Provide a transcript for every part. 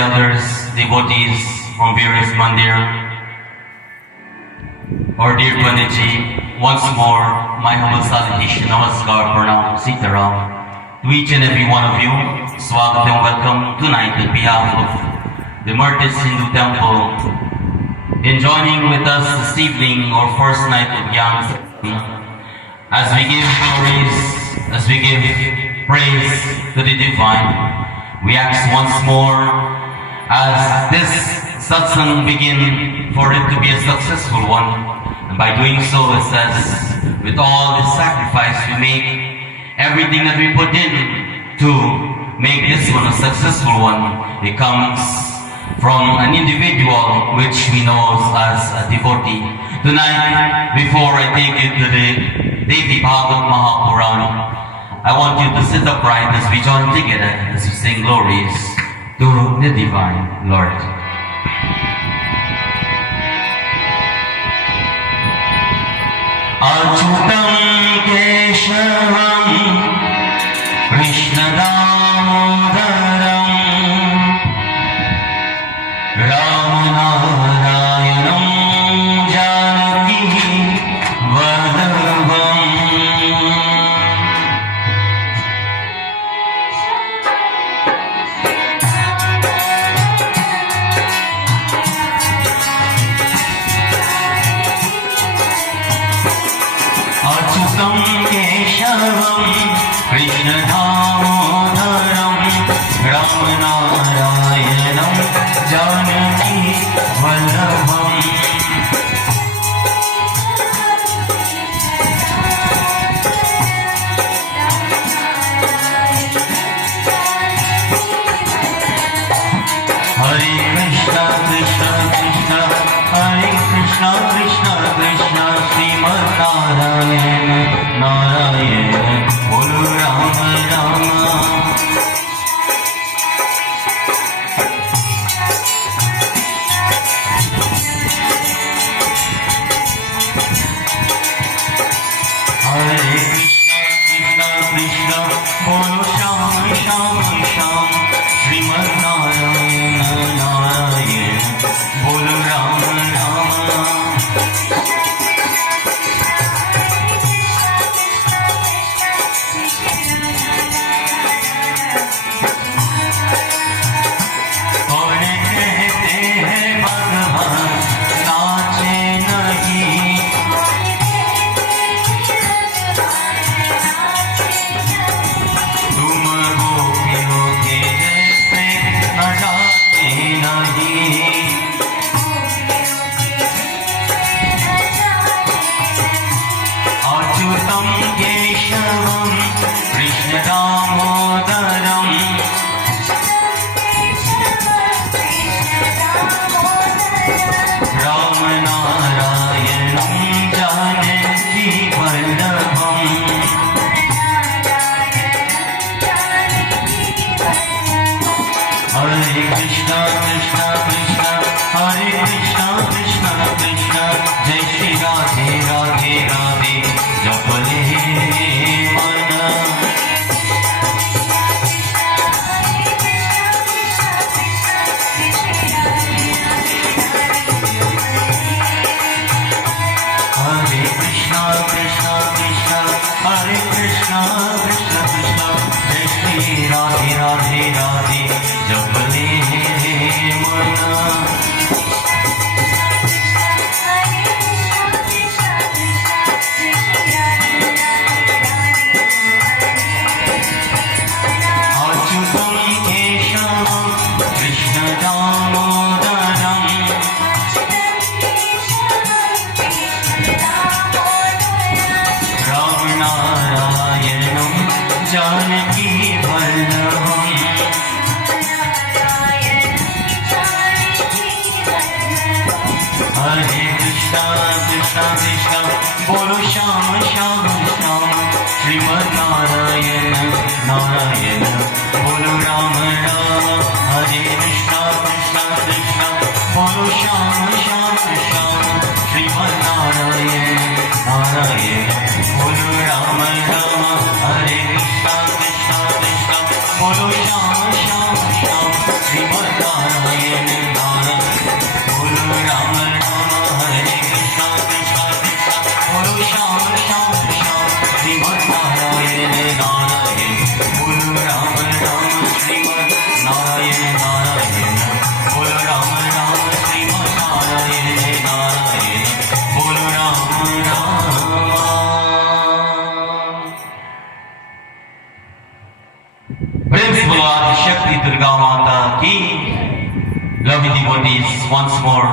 elders, devotees from various mandir, our dear Panditji, once more, my humble salutation, namaskar, pranam, sitaram, to each and every one of you. Swagat and welcome tonight on behalf of the Mortice Hindu Temple, in joining with us this evening, our first night of Gyaan, as we give glories, as we give praise to the Divine. We ask once more, as this Satsangh begin, for it to be a successful one. And by doing so, it says, with all the sacrifice we make, everything that we put in to make this one a successful one, it comes from an individual which we know as a devotee. Tonight, before I take you to the Devi Bhagavad Mahapurana, I want you to sit upright as we join together as we sing glories to the Divine Lord. Achyutam Keshavam Krishna Damodaram Ramanarayanam Janaki Vadavam. Keshavam Krishna Damodaram Ramanarayanam Janaki Vallabham. Hare Krishna Krishna Krishna Hare Krishna Krishna Krishna Srimad Narayana Narayana Bolo Rama Rama. Hare Krishna Krishna Krishna Bolo Shama Shama Shama Srimad Narayana Narayana Bolo Rama Rama. Hare Krishna, Krishna Krishna, Hare Hare, Bolo Shama Shama Shama, Srimad Narayana. devotees, once more,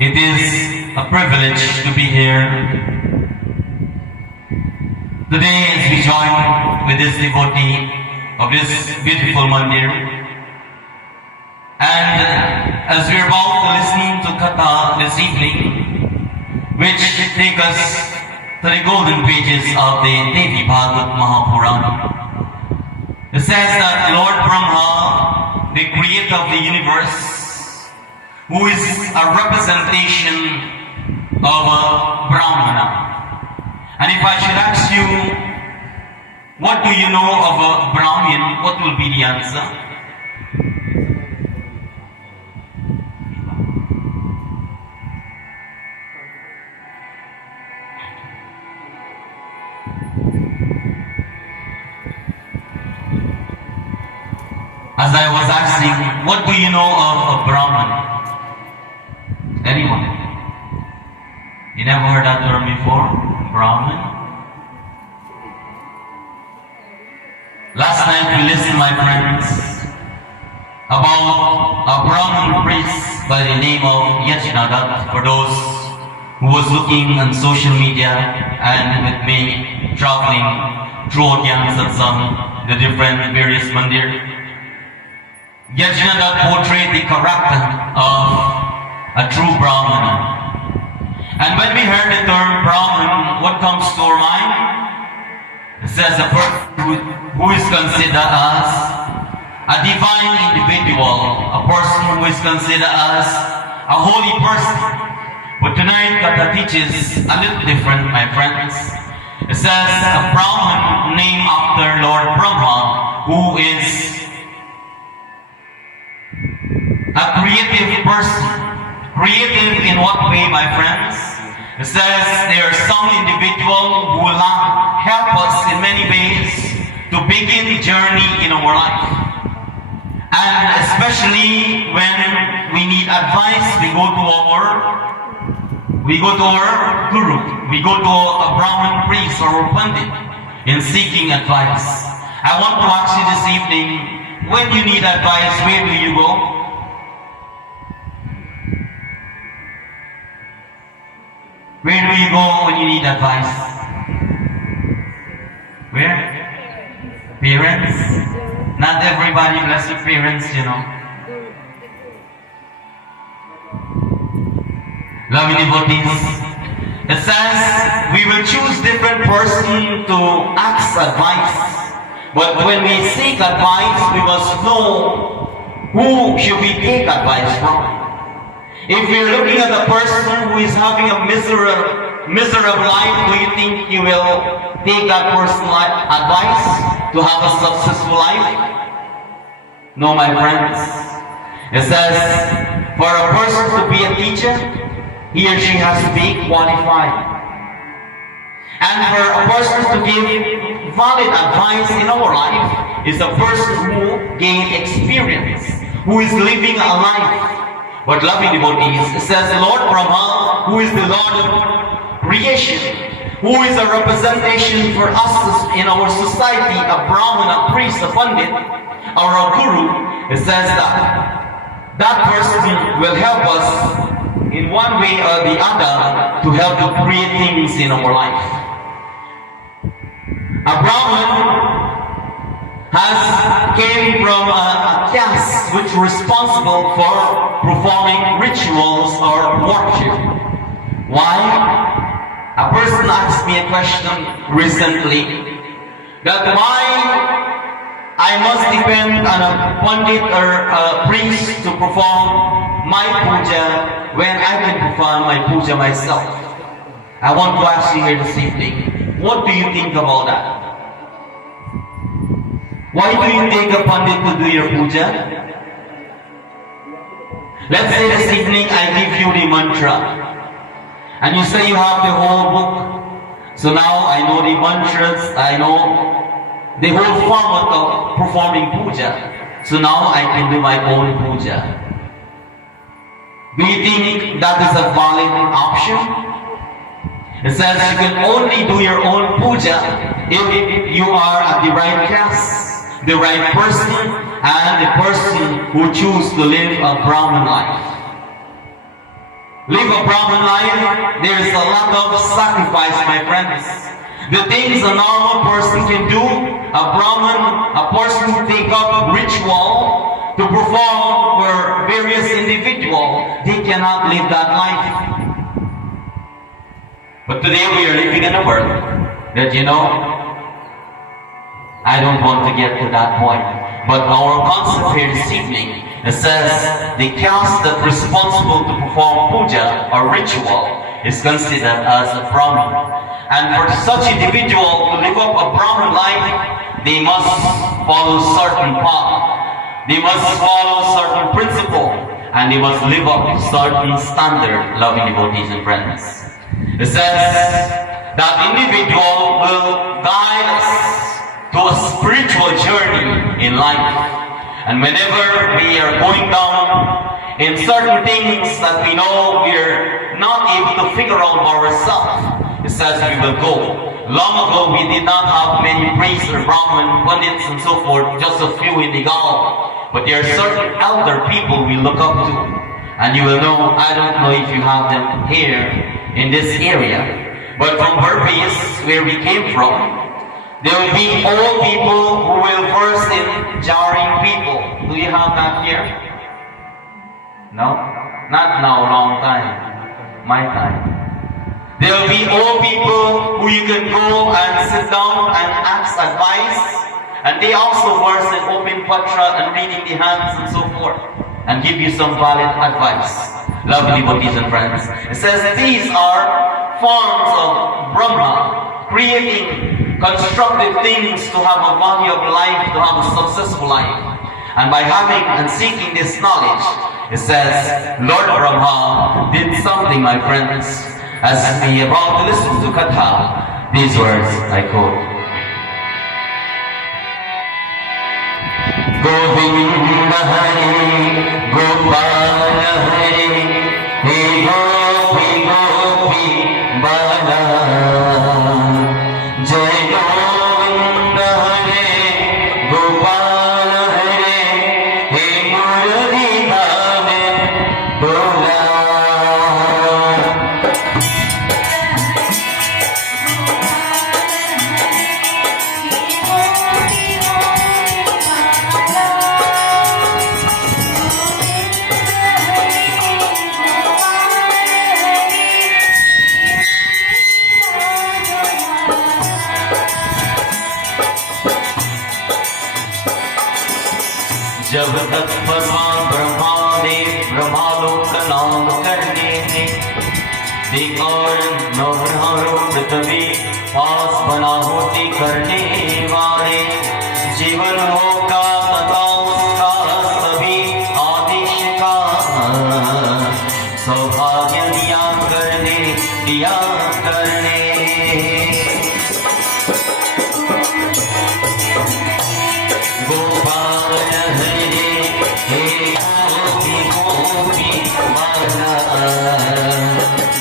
it is a privilege to be here today as we join with this devotee of this beautiful Mandir. And as we're about to listen to Katha this evening, which take us to the golden pages of the Devi Bhagavad Mahapurana, it says that Lord Brahma, the creator of the universe, who is a representation of a Brahmana. And if I should ask you, what do you know of a Brahmin, what will be the answer? As I was asking, what do you know of a Brahman? Anyone? You never heard that term before? Brahman? Last night we listened, my friends, about a Brahmin priest by the name of Gyaan, for those who was looking on social media and with me traveling through Gyaan Satsangh, the different various mandir. Gyaan portrayed the character of a true Brahmana. And when we heard the term Brahman, what comes to our mind? It says a person who is considered as a divine individual, a person who is considered as a holy person. But tonight, Katha teaches a little different, my friends. It says a Brahman named after Lord Brahma, who is a creative person. Creative in what way, my friends? It says there are some individuals who will help us in many ways to begin the journey in our life. And especially when we need advice, we go to our guru, we go to a Brahmin priest or a Pandit in seeking advice. I want to ask you this evening, when you need advice, where do you go? Where do you go when you need advice? Where? Parents? Not everybody bless their parents, you know. Loving devotees. It says we will choose different person to ask advice. But when we seek advice, we must know who should we take advice from. If we're looking at a person who is having a miserable life, do you think you will take that person's advice to have a successful life? No, my friends. It says, for a person to be a teacher, he or she has to be qualified. And for a person to give valid advice in our life is a person who gained experience, who is living a life. But loving devotees, it says Lord Brahma, who is the Lord of creation, who is a representation for us in our society, a Brahman, a priest, a Pandit, or a Guru, it says that person will help us in one way or the other to help to create things in our life. A Brahman came from a caste which was responsible for performing rituals or worship. Why? A person asked me a question recently that why I must depend on a Pandit or a priest to perform my puja when I can perform my puja myself. I want to ask you here this evening, what do you think about that? Why do you take a Pandit to do your puja? Let's say this evening I give you the mantra. And you say you have the whole book. So now I know the mantras, I know the whole format of performing puja. So now I can do my own puja. Do you think that is a valid option? It says you can only do your own puja if you are at the right caste. the right person and the person who choose to live a Brahman life. Live a Brahman life, there is a lot of sacrifice, my friends. The things a normal person can do, a person who take up ritual to perform for various individuals, they cannot live that life. But today we are living in a world that, I don't want to get to that point. But our concept here this evening, it says the caste that responsible to perform puja or ritual is considered as a Brahmin. And for such individual to live up a Brahmin life, they must follow certain path. They must follow certain principle, and they must live up to certain standard, loving devotees and friends. It says that individual will guide us to a spiritual journey in life. And whenever we are going down in certain things that we know we're not able to figure out by ourselves, it says we will go. Long ago we did not have many priests or Brahmin, Pandits and so forth, just a few in the Gaon. But there are certain elder people we look up to. And you will know, I don't know if you have them here in this area. But from Burpees, where we came from, there will be old people who will first in jarring people. Do you have that here? No? Not now, long time. My time. There will be old people who you can go and sit down and ask advice. And they also verse in open patra and reading the hands and so forth. And give you some valid advice. Lovely devotees and friends. It says these are forms of Brahma, creating constructive things to have a value of life, to have a successful life. And by having and seeking this knowledge, it says, Lord Brahma did something, my friends. As we are about to listen to Katha, these words I quote. Govinda Hari, Gopala Hari, He Gopi Gopi Bala. Jai Govinda Hare, Gopala Hare, He Murali Dhame Dola. जब तक भगवान ब्रह्मा ने ब्रह्मालोक नाम करने थे, और नवग्रहों पृथ्वी पास बना होती करने वाले जीवन होगा तथा उसका सभी आदेश का सौभाग्य दिया करने गोपाल हरे हे गोपी गोपी बाला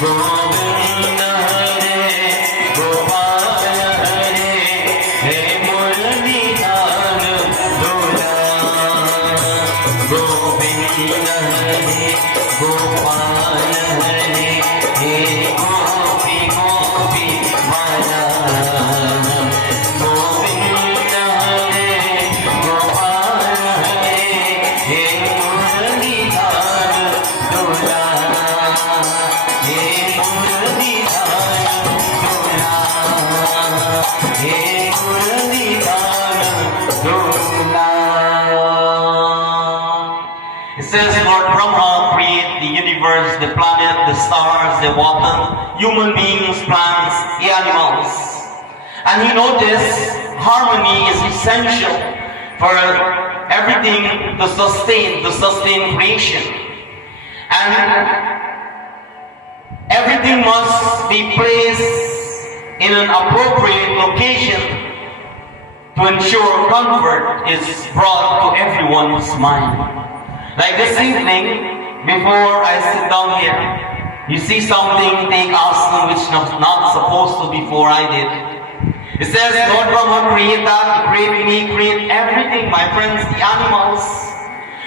गोविंद हरे गोपाल हरे हे मुरली धार दोला गोविंद हरे गोपाल हरे हे गोपी गोपी बाला गोविंद हरे गोपाल हरे हे मुरली धार दोला हे मुरली धार दोला हे मुरली धार दोला. It says Lord Brahma created the universe, the planet, the stars, the water, human beings, plants, animals. And he noticed harmony is essential for everything to sustain creation. And everything must be placed in an appropriate location to ensure comfort is brought to everyone's mind. Like this evening, before I sit down here, you see something, take action which was not supposed to before I did. It says, Lord Brahma create that, create me, create everything, my friends, the animals.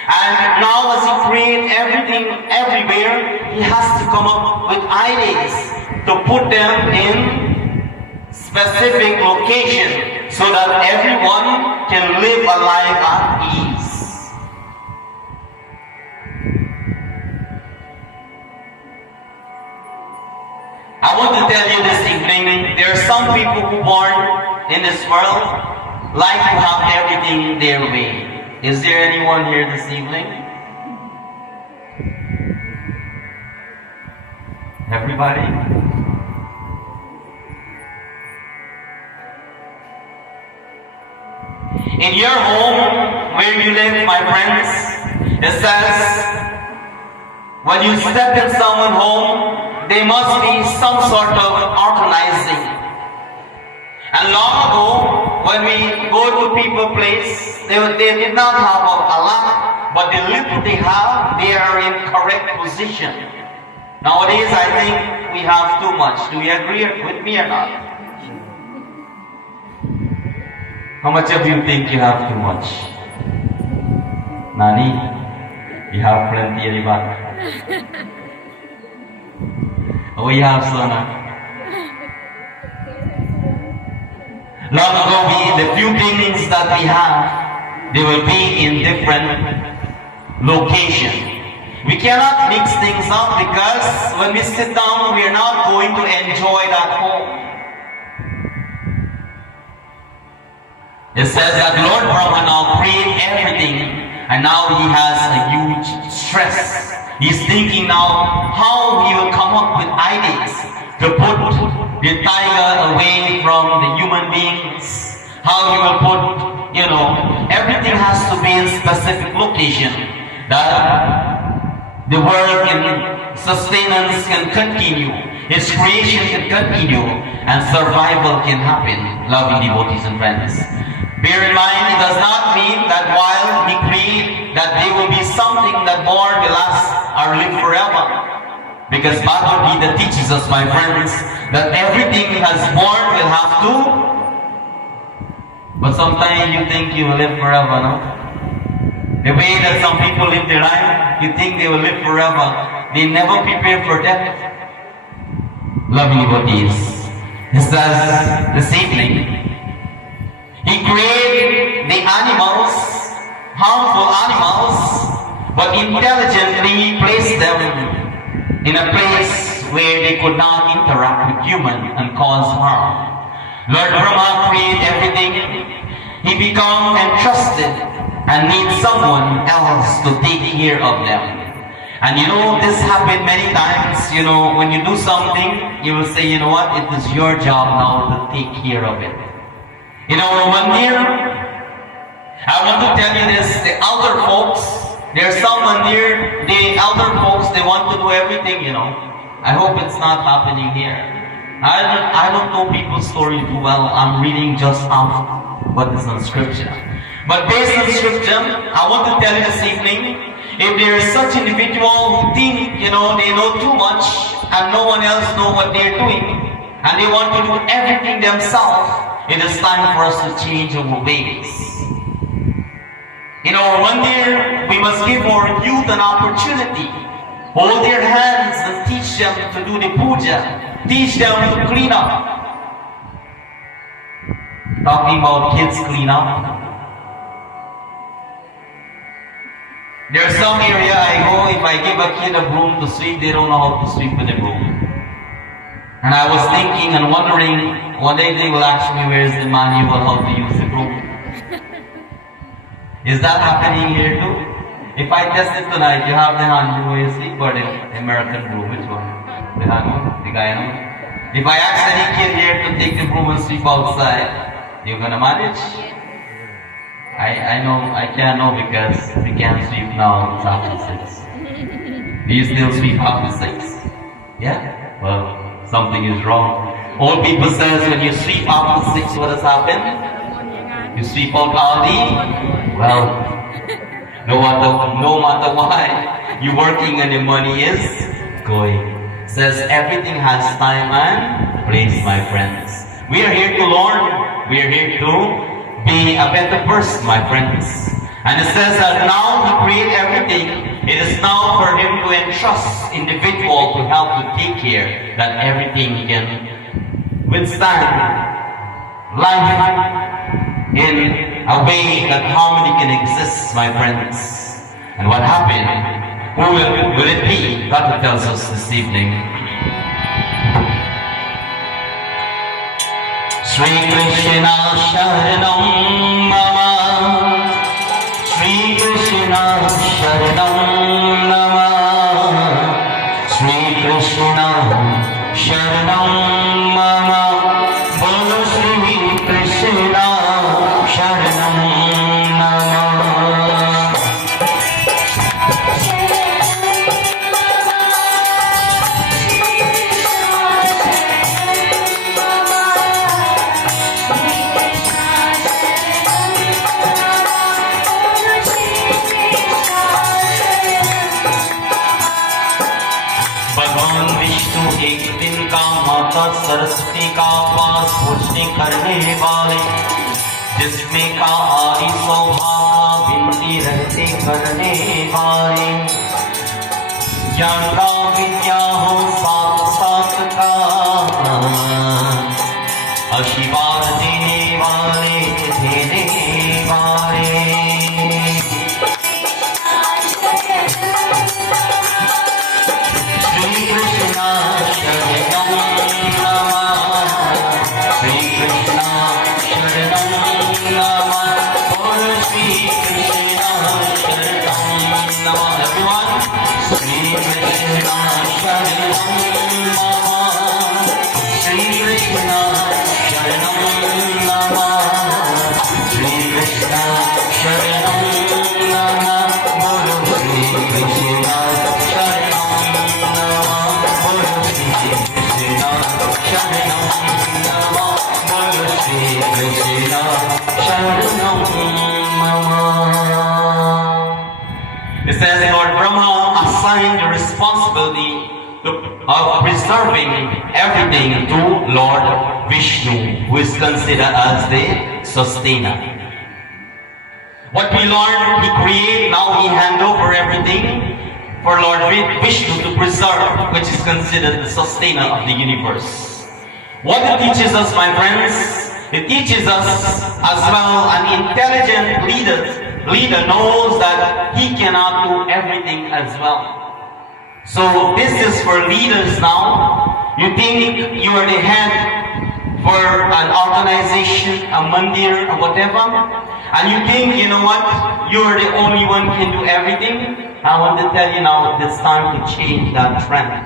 And now as He creates everything everywhere, He has to come up with ideas to put them in specific location so that everyone can live a life at ease. I want to tell you this evening, there are some people who born in this world like to have everything their way. Is there anyone here this evening? Everybody? In your home, where you live, my friends, it says, when you step in someone's home, there must be some sort of organizing. And long ago, when we go to people's place, they did not have a lot, but the little they have, they are in correct position. Nowadays, I think we have too much. Do you agree with me or not? How much of you think you have too much? Nani, you have plenty, everybody. Oh, you have Sona. Long ago, the few things that we have, they will be in different location. We cannot mix things up because when we sit down, we are not going to enjoy that home. It says that Lord Brahma now created everything, and now he has a huge stress. He's thinking now how he will come up with ideas to put the tiger away from the human beings. How he will put, everything has to be in specific location. That the world can sustenance can continue, its creation can continue, and survival can happen. Loving devotees and friends. Bear in mind, it does not mean that while we create, that there will be something that born will last or live forever. Because Bhagavad Gita teaches us, my friends, that everything has born will have to. But sometimes you think you will live forever, no? The way that some people live their life, you think they will live forever. They never prepare for death. Loving devotees, it says this evening, He created the animals, harmful animals, but intelligently placed them in a place where they could not interact with human and cause harm. Lord Brahma created everything. He became entrusted and needs someone else to take care of them. And this happened many times. When you do something, you will say, what, it is your job now to take care of it. In our Mandir, I want to tell you this, the elder folks, there's some Mandir, the elder folks, they want to do everything, I hope it's not happening here. I don't know people's story too well. I'm reading just out what is on scripture. But based on scripture, I want to tell you this evening, if there is such individual who think, they know too much and no one else know what they're doing, and they want to do everything themselves, it is time for us to change our ways. In our Mandir, we must give our youth an opportunity. Hold their hands and teach them to do the puja. Teach them to clean up. Talking about kids clean up. There's some area I go, if I give a kid a broom to sweep, they don't know how to sweep with a broom. And I was thinking and wondering, one day they will ask me where's the manual how to use the broom. Is that happening here too? If I test it tonight, you have the hand broom where you sleep or the American broom, which one? The hand one? The Gyaan one? If I ask any kid here to take the broom and sweep outside, you're gonna manage? I know, I can't know because we can't sweep now, it's after 6. Do you still sweep after 6? Yeah? Well, something is wrong. Old people says when you sweep after 6, what has happened? You sweep out all the, well, no matter why, you're working and the money is going. Says everything has time and place, my friends. We are here to learn. We are here to be a better person, my friends. And it says that now He created everything. It is now for Him to entrust individual to help to take care that everything can withstand life in a way that harmony can exist, my friends. And what happened? Who will it be? God tells us this evening. Sri Krishna Sharanam Mama, Sri Krishna Sharanam Mama, Sri Krishna Sharanam Mama, Bolo Sri Krishna Sharanam Mama. Saraswati का पास पूछने करने वाले, जिसमें का आरी सौभाग्य बिनती रहते करने वाले, ज्ञान का विद्या हो साथ साथ का, आशीर्वाद देने वाले देने वाले। श्री कृष्णा शरणम It says Lord Brahma assigned the responsibility of preserving everything to Lord Vishnu, who is considered as the sustainer. What we learned, He created, now He hand over everything for Lord Vishnu to preserve, which is considered the sustainer of the universe. What it teaches us, my friends, it teaches us as well an intelligent leader knows that he cannot do everything as well. So this is for leaders now. You think you are the head for an organization, a mandir, or whatever, and you think, you know what, you are the only one who can do everything. I want to tell you now, it's time to change that trend.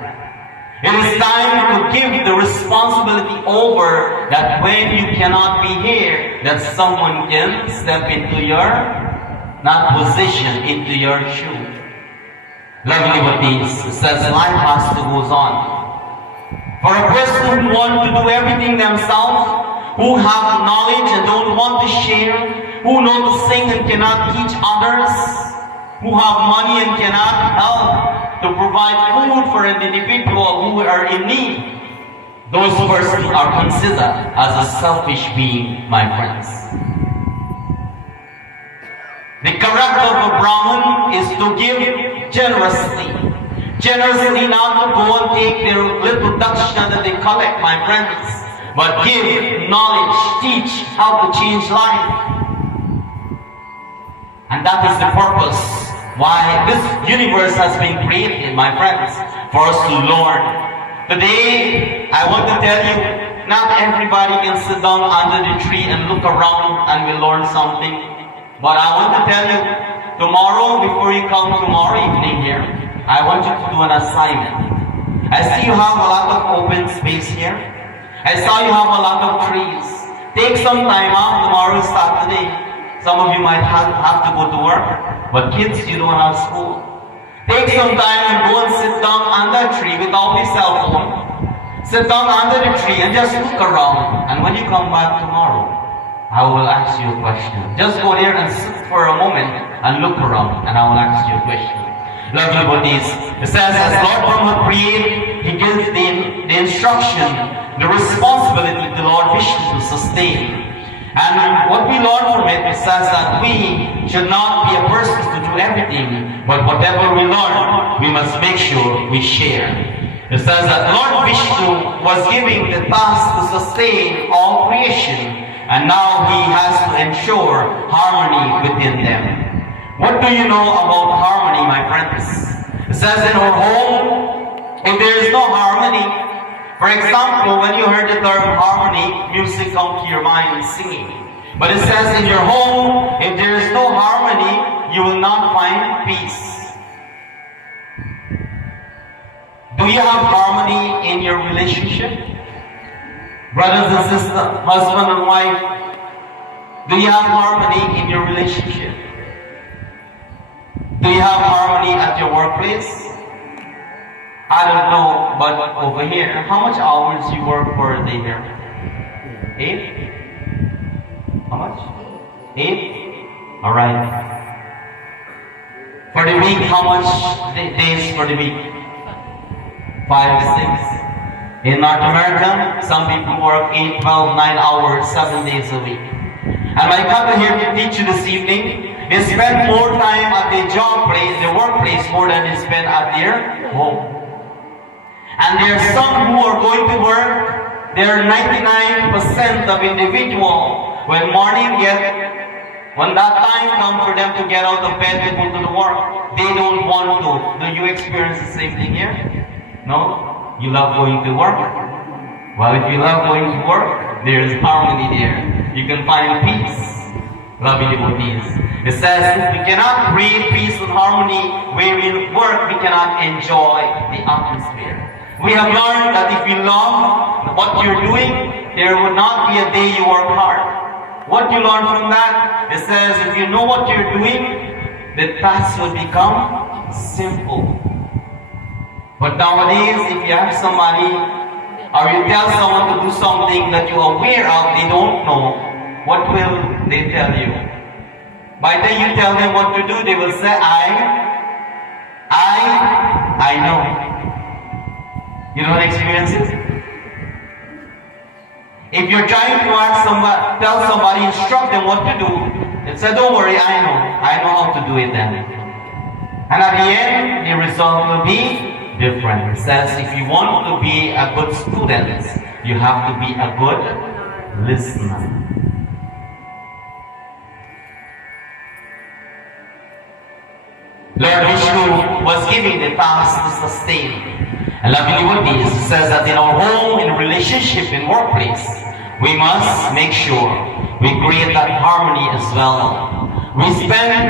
It is time to give the responsibility over that when you cannot be here, that someone can step into your, not position, into your shoe. Lovely what this says, life has to go on. For a person who wants to do everything themselves, who have knowledge and don't want to share, who know to sing and cannot teach others, who have money and cannot help to provide food for an individual who are in need, those persons are considered as a selfish being, my friends. The character of a Brahmin is to give generously. Generously, not to go and take their little dakshina that they collect, my friends, but give knowledge, teach how to change life. And that is the purpose why this universe has been created, my friends, for us to learn. Today, I want to tell you, not everybody can sit down under the tree and look around and will learn something. But I want to tell you, tomorrow, before you come tomorrow evening here, I want you to do an assignment. I see you have a lot of open space here. I saw you have a lot of trees. Take some time out. Tomorrow is Saturday. Some of you might have to go to work, but kids, you don't have school. Take some time and go and sit down under a tree without the cell phone. Sit down under the tree and just look around. And when you come back tomorrow, I will ask you a question. Just go there and sit for a moment and look around, and I will ask you a question. Lovely devotees, it says as Lord Brahma created, He gives the instruction, the responsibility to Lord Vishnu to sustain. And what we learn from it, it says that we should not be a person to do everything, but whatever we learn, we must make sure we share. It says that Lord Vishnu was giving the task to sustain all creation, and now He has to ensure harmony within them. What do you know about harmony, my friends? It says in our home, if there is no harmony, for example, when you heard the term harmony, music comes to your mind, singing. But it says in your home, if there is no harmony, you will not find peace. Do you have harmony in your relationship? Brothers and sisters, husband and wife, do you have harmony in your relationship? Do you have harmony at your workplace? I don't know, but over here, how much hours you work per day here? 8? How much? 8? Alright. For the week, how much days for the week? 5 to 6. In North America, some people work 8, 12, 9 hours, 7 days a week. And my couple here to teach you this evening, they spend more time at their job place, their workplace, more than they spend at their home. And there are some who are going to work. There are 99% of individuals when that time comes for them to get out of bed to go to the work, they don't want to. Do you experience the same thing here? No? You love going to work? Well, if you love going to work, there is harmony there. You can find peace. Loving devotees. It says if we cannot create peace and harmony where we work, we cannot enjoy the atmosphere. We have learned that if you love what you're doing, there will not be a day you work hard. What you learn from that? It says if you know what you're doing, the task will become simple. But nowadays, if you have somebody, or you tell someone to do something that you are aware of, they don't know, what will they tell you? By the time you tell them what to do, they will say, I know. You don't experience it? If you're trying to tell somebody, instruct them what to do, they say, don't worry, I know how to do it then. And at the end, the result will be different. It says, if you want to be a good student, you have to be a good listener. Lord Vishnu was giving the task to sustain. And loving devotees, it says that in our home, in relationship, in workplace, we must make sure we create that harmony as well. We spend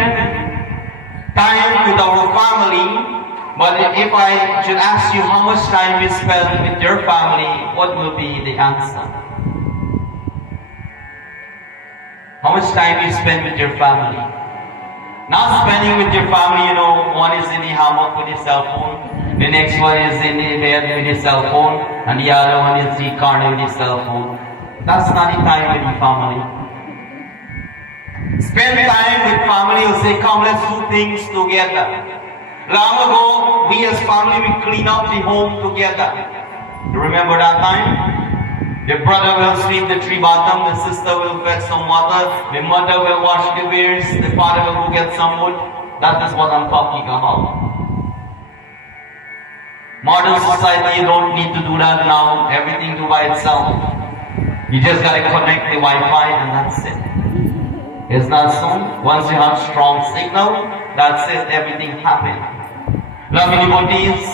time with our family, but if I should ask you how much time you spend with your family, what will be the answer? How much time you spend with your family? Not spending with your family, you know, one is in the hammock with his cell phone, the next one is in the bed with his cell phone, and the other one is the corner with his cell phone. That's not the time with your family. Spend time with family, you say, come, let's do things together. Long ago, we as family, we clean up the home together. You remember that time? The brother will sweep the tree bottom, the sister will fetch some water, the mother will wash the beers, the father will go get some wood. That is what I'm talking about. Modern society, you don't need to do that now. Everything do by itself. You just gotta connect the Wi-Fi and that's it. It's not so. Once you have strong signal, that's it, everything happens. Loving devotees,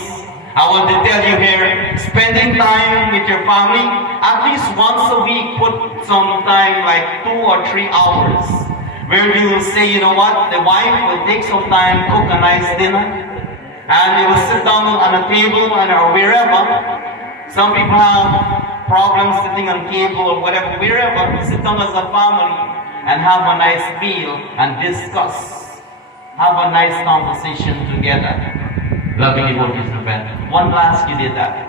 I want to tell you here, spending time with your family, at least once a week, put some time, like 2 or 3 hours, where you will say, you know what, the wife will take some time, cook a nice dinner, and they will sit down on a table or wherever. Some people have problems sitting on cable or whatever, wherever, sit down as a family and have a nice meal and discuss, have a nice conversation together. Loving devotees to bed. When last you did that?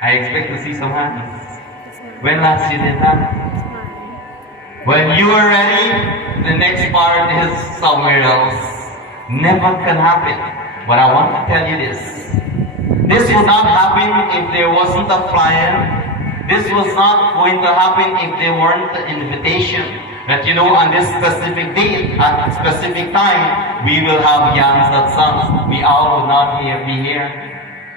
I expect to see some hands. When last you did that? When you are ready, the next part is somewhere else. Never can happen. But I want to tell you this. This would not happen if there wasn't a flyer. This was not going to happen if there weren't an invitation. That on this specific date, at a specific time, we will have Gyaan Satsangh. We all will not be here.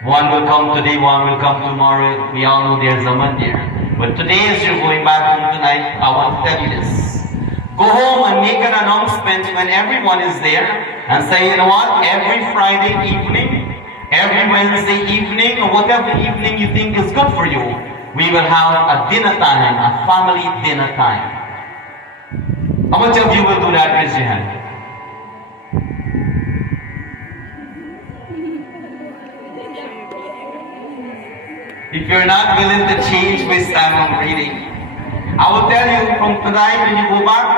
One will come today, one will come tomorrow. We all know there's a Mandir. But today, as you're going back home tonight, I want to tell you this. Go home and make an announcement when everyone is there and say, you know what, every Friday evening, every Wednesday evening, or whatever evening you think is good for you, we will have a dinner time, a family dinner time. How much of you will do that? Raise your hand. If you're not willing to change, waste time on reading. I will tell you from tonight when you go back,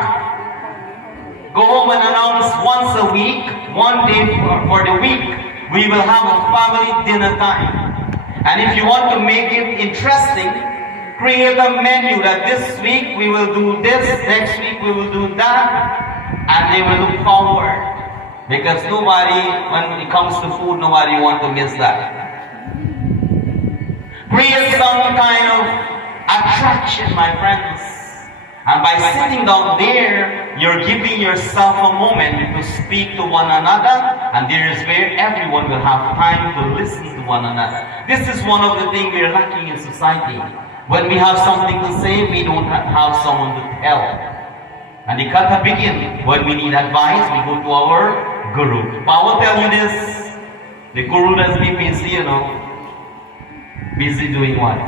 go home and announce once a week, one day for the week, we will have a family dinner time. And if you want to make it interesting, create a menu that this week we will do this, next week we will do that, and they will look forward. Because nobody, when it comes to food, nobody wants to miss that. Create some kind of attraction, my friends. And by sitting down there, you're giving yourself a moment to speak to one another, and there is where everyone will have time to listen to one another. This is one of the things we're lacking in society. When we have something to say, we don't have someone to tell. And the kata begin. When we need advice, we go to our guru. But I will tell you this, the guru that's busy, busy doing what?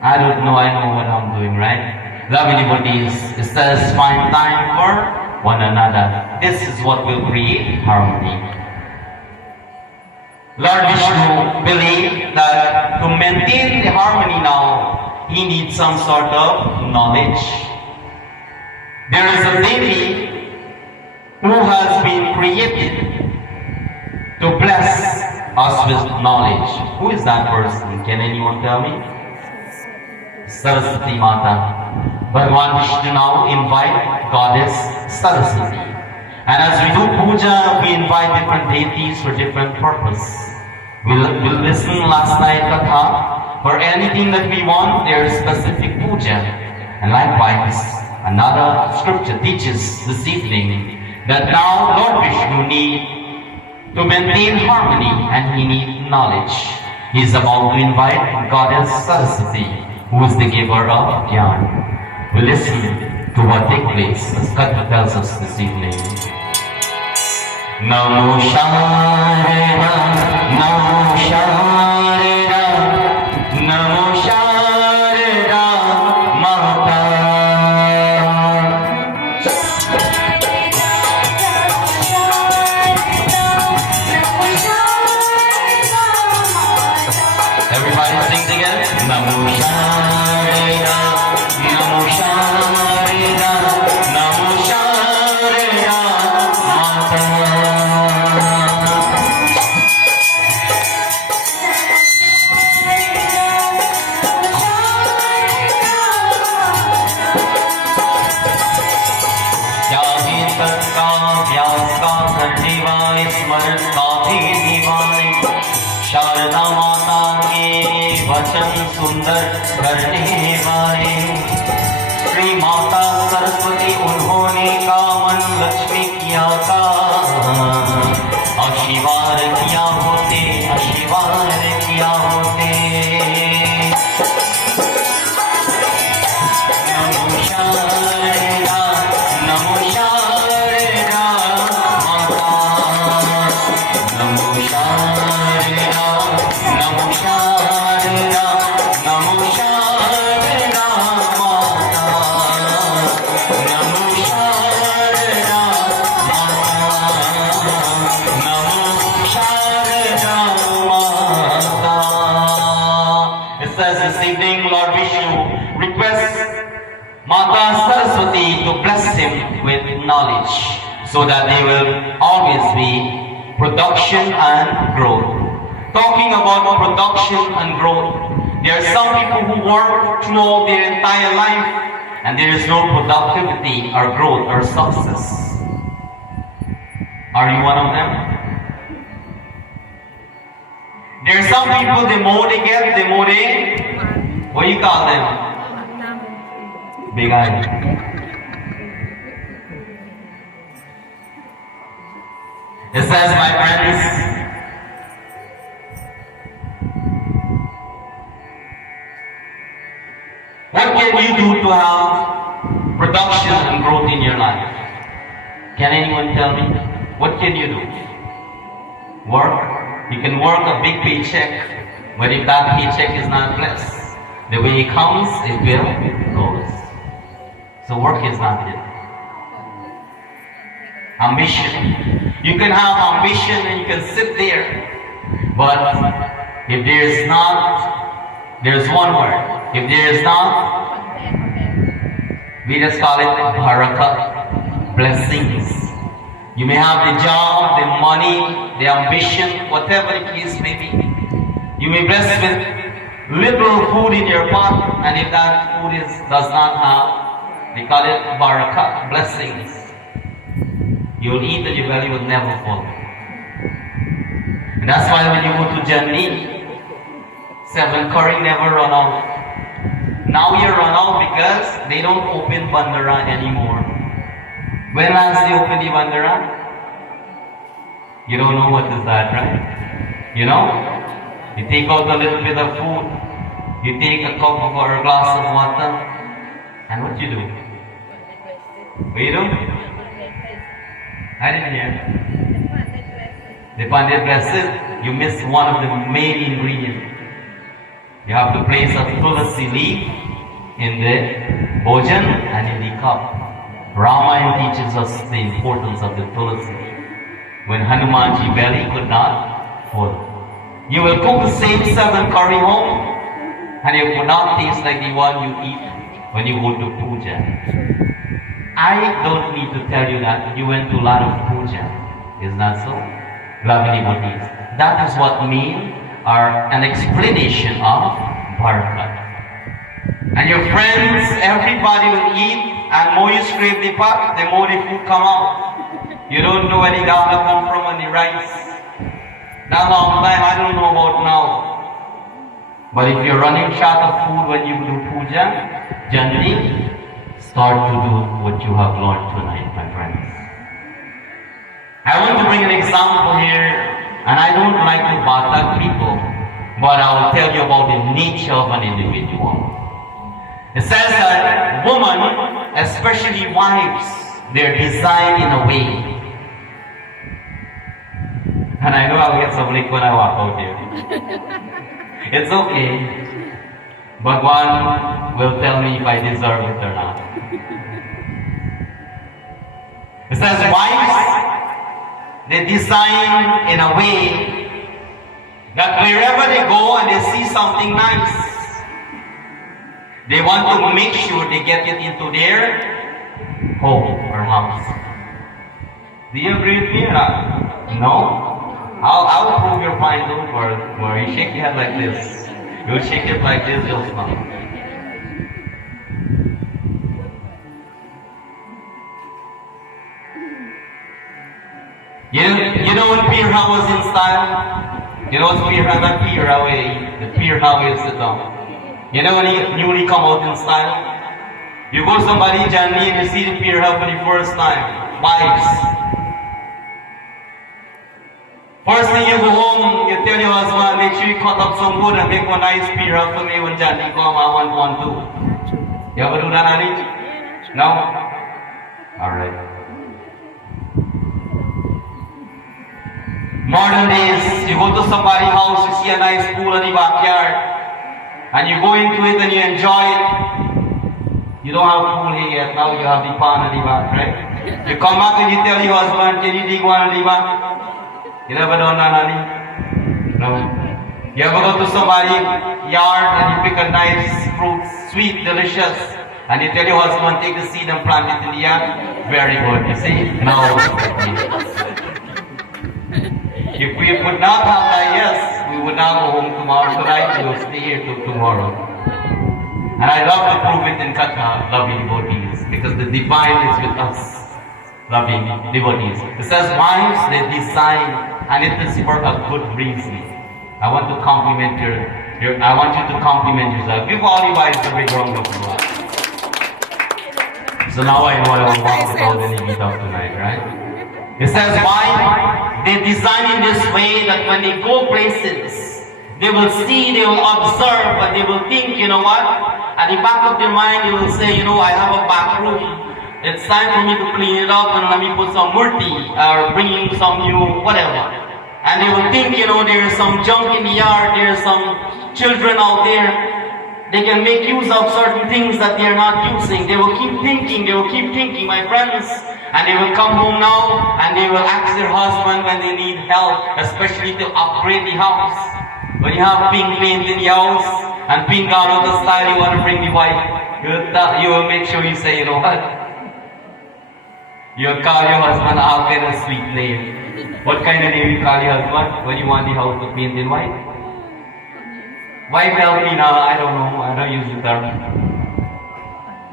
I don't know, I know what I'm doing, right? Loving devotees, it says find time for one another. This is what will create harmony. Lord Vishnu believed that to maintain the harmony now, he needs some sort of knowledge. There is a deity who has been created to bless us with knowledge. Who is that person? Can anyone tell me? Saraswati Mata. Bhagwan Vishnu now invite Goddess Saraswati. And as we do puja, we invite different deities for different purpose. We'll listen last night katha. For anything that we want, there is specific puja. And likewise, another scripture teaches this evening that now Lord Vishnu needs to maintain harmony and he needs knowledge. He is about to invite Goddess Saraswati, who is the giver of Gyaan. We listen to what takes place as Katha tells us this evening. Namo Sharada, Namo Sharada, Namo Sharada Mata. Everybody sing together. Namo Sharada, Namo Sharada, Namo Sharada Mata. Sharda माता के वचन सुंदर करने वाले श्री माता सरस्वती उन्होंने का मन लक्ष्मी किया था आशीर्वाद किया होते आशीर्वाद किया होते नमो शारदा नमो शारदा माता नमो Sharda Namo Sharada, Namo Sharada Mata, Namo Sharada Mata, Namo Sharada Mata. It says this evening, Lord Vishnu requests Mata Saraswati to bless him with knowledge, so that there will always be production and growth. Talking about production and growth, there are some people who work throughout their entire life and there is no productivity or growth or success. Are you one of them? There are some people, the more they get, the more they, what do you call them? Big eye. It says, my friends, what can you do to have production and growth in your life? Can anyone tell me? What can you do? Work? You can work a big paycheck, but if that paycheck is not blessed, the way it comes, it will goes. So work is not it. Ambition. You can have ambition and you can sit there, but if there is not, there's one word. If there is not, we just call it barakat, blessings. You may have the job, the money, the ambition, whatever the case may be. You may bless with little food in your pot, and if that food does not have, they call it barakat, blessings. You will eat and your belly will never full. And that's why when you go to Gyaan, 7 curry never run out. Now you run out because they don't open bandara anymore. When last they opened the bandara? You don't know what is that, right? You know? You take out a little bit of food, you take a cup of or a glass of water, and what you do? What you do? I didn't hear. The Pandit blesses, you miss one of the main ingredients. You have to place a tulasi leaf in the bhojan and in the cup. Ramayana teaches us the importance of the tulasi. When Hanumanji belly could not full. You will cook the same 7 curry home and it will not taste like the one you eat when you go to puja. I don't need to tell you that you went to a lot of puja. Isn't that so? Lovely devotees. That is what means are an explanation of barakat. And your friends, everybody will eat, and more you scrape the pot, the more the food come out. You don't know where the gala come from on the rice. That long time, I don't know about now. But if you're running short of food when you do puja, gently start to do what you have learned tonight, my friends. I want to bring an example here, and I don't like to batak people, but I will tell you about the nature of an individual. It says that women, especially wives, they're designed in a way. And I know I'll get some lick when I walk out here. It's okay. But one will tell me if I deserve it or not. It says wives, they design in a way that wherever they go and they see something nice, they want to make sure they get it into their home or house. Do you agree with me or not? No? I'll prove your point, don't worry. Shake your head like this. You'll shake it like this, you'll smile. You know when Pirha was in style? You know what's Pirha? Not Pirha way. The Pirha way sit down. You know when he newly come out in style? You go to somebody Gyaan and you see the Pirha for the first time. Wives. First thing you go home, you tell your husband, make sure you cut up some wood and make one nice Pirha for me when Gyaan come, I want one too. You ever do that, honey? No? Alright. Modern days, you go to somebody's house, you see a nice pool in the backyard, and you go into it and you enjoy it. You don't have a pool here yet, now you have the pond in the back, right? You come back and you tell your husband, can you dig one in the back? You never done that, honey? No. You ever go to somebody's yard and you pick a nice fruit, sweet, delicious, and you tell your husband, take the seed and plant it in the yard? Very good, you see? No. If we would not have that yes, we would not go home tomorrow tonight, we will stay here till tomorrow. And I love to prove it in Katha, lovely devotees, because the divine is with us. loving devotees. It says, wives, they design, and it is for a good reason. I want to compliment I want you to compliment yourself. Give all the wives a big round of applause. So now I know I will walk with all the ladies out tonight, right? It says, why? They design in this way that when they go places, they will see, they will observe, but they will think, you know what? At the back of their mind, they will say, you know, I have a back room. It's time for me to clean it up and let me put some Mortice or bring in some new whatever. And they will think, you know, there's some junk in the yard, there's some children out there. They can make use of certain things that they're not using. They will keep thinking, my friends. And they will come home now and they will ask their husband when they need help, especially to upgrade the house. When you have pink paint in the house and pink out of the style you want to bring the white, you will make sure you say, you know what? You'll call your husband out with a sweet name. What kind of name you call your husband when you want the house to paint in white? Wife help me now, I don't know, I don't use the term.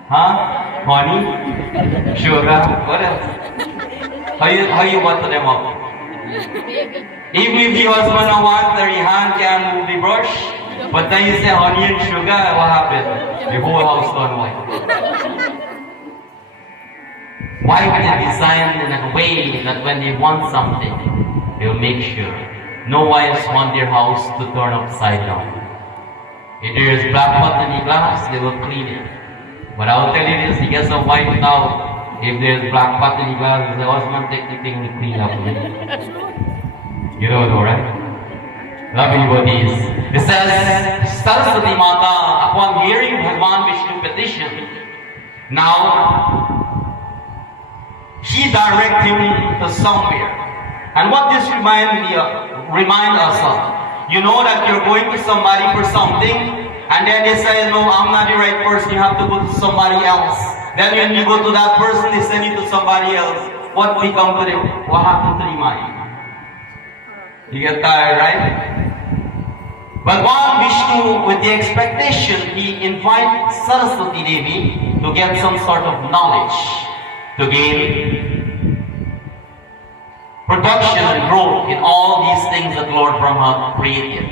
Huh? Honey? Sugar? What else? How you butter them up? Even if the husband don't want, their hand can move the brush, but then you say honey and sugar, what happened? The whole house gone white. Why would they design in a way that when they want something, they'll make sure no wives want their house to turn upside down. If there is black pot in the glass, they will clean it. But I'll tell you this, you get some wife now, if there's black pot in the glass, the husband take the thing to clean up. You don't know, right? Lovely devotees. It says, Saraswati Mata, upon hearing Bhagavan Vishnu petition, now she directs him to somewhere. And what this remind us of, you know that you're going to somebody for something, and then they say, no, I'm not the right person, you have to go to somebody else. Then when you go to that person, they send you to somebody else. What become to them? What happened to the mind? You get tired, right? But Bhagavan Vishnu, with the expectation, he invites Saraswati Devi to get some sort of knowledge, to gain production and growth in all these things that Lord Brahma created.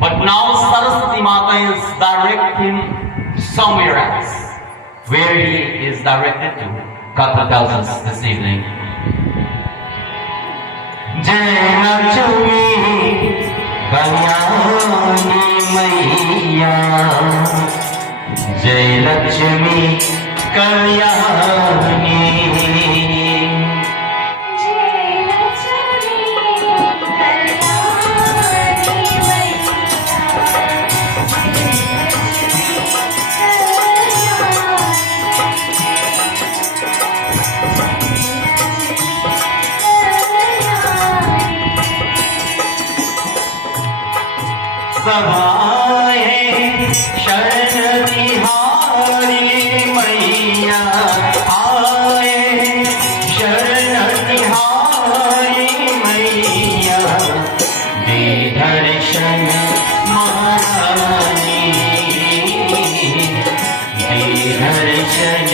But now Saraswati Mata is directing somewhere else. Where he is directed to, Katha tells us this evening. Jai Lakshmi Kalyani Maiya, Jai Lakshmi Kalyani. सभाए शरण तिहारी मैया, आए शरण तिहारी मैया, दे दर्शन महारानी, दे दर्शन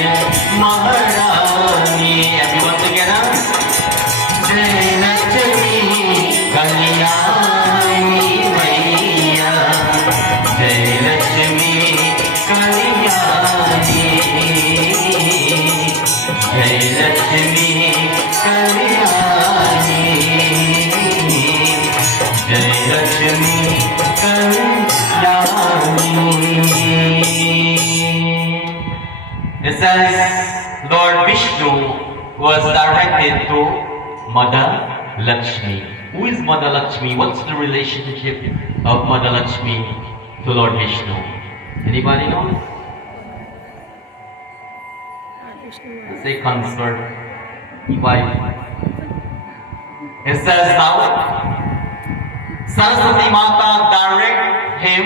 महारानी. Everyone together. जय लक्ष्मी कल्याणी मैया, जय लक्ष्मी कल्याणी, जय लक्ष्मी कल्याणी, जय Lakshmi Kalyani. It says Lord Vishnu was directed to Mother Lakshmi. Who is Mother Lakshmi? What's the relationship of Mother Lakshmi to Lord Vishnu? Anybody knows? Say consort, wife. It says now, Saraswati Mata direct him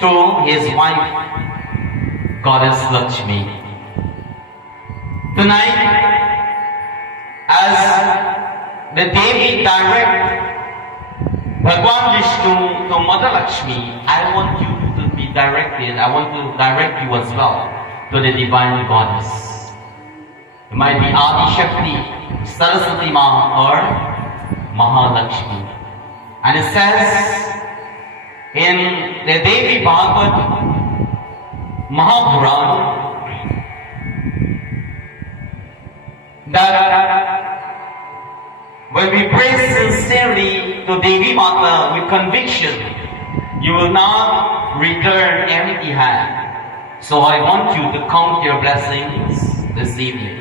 to his wife, Goddess Lakshmi. Tonight, as the Devi direct Bhagavan Vishnu to Mother Lakshmi, I want you to be directed, I want to direct you as well to the Divine Goddess. It might be Adi Shakti, Saraswati Ma, or Mahalakshmi. And it says in the Devi Bhagavad Mahapuran that when we pray sincerely to Devi Mata with conviction, you will not return empty-handed. So I want you to count your blessings this evening.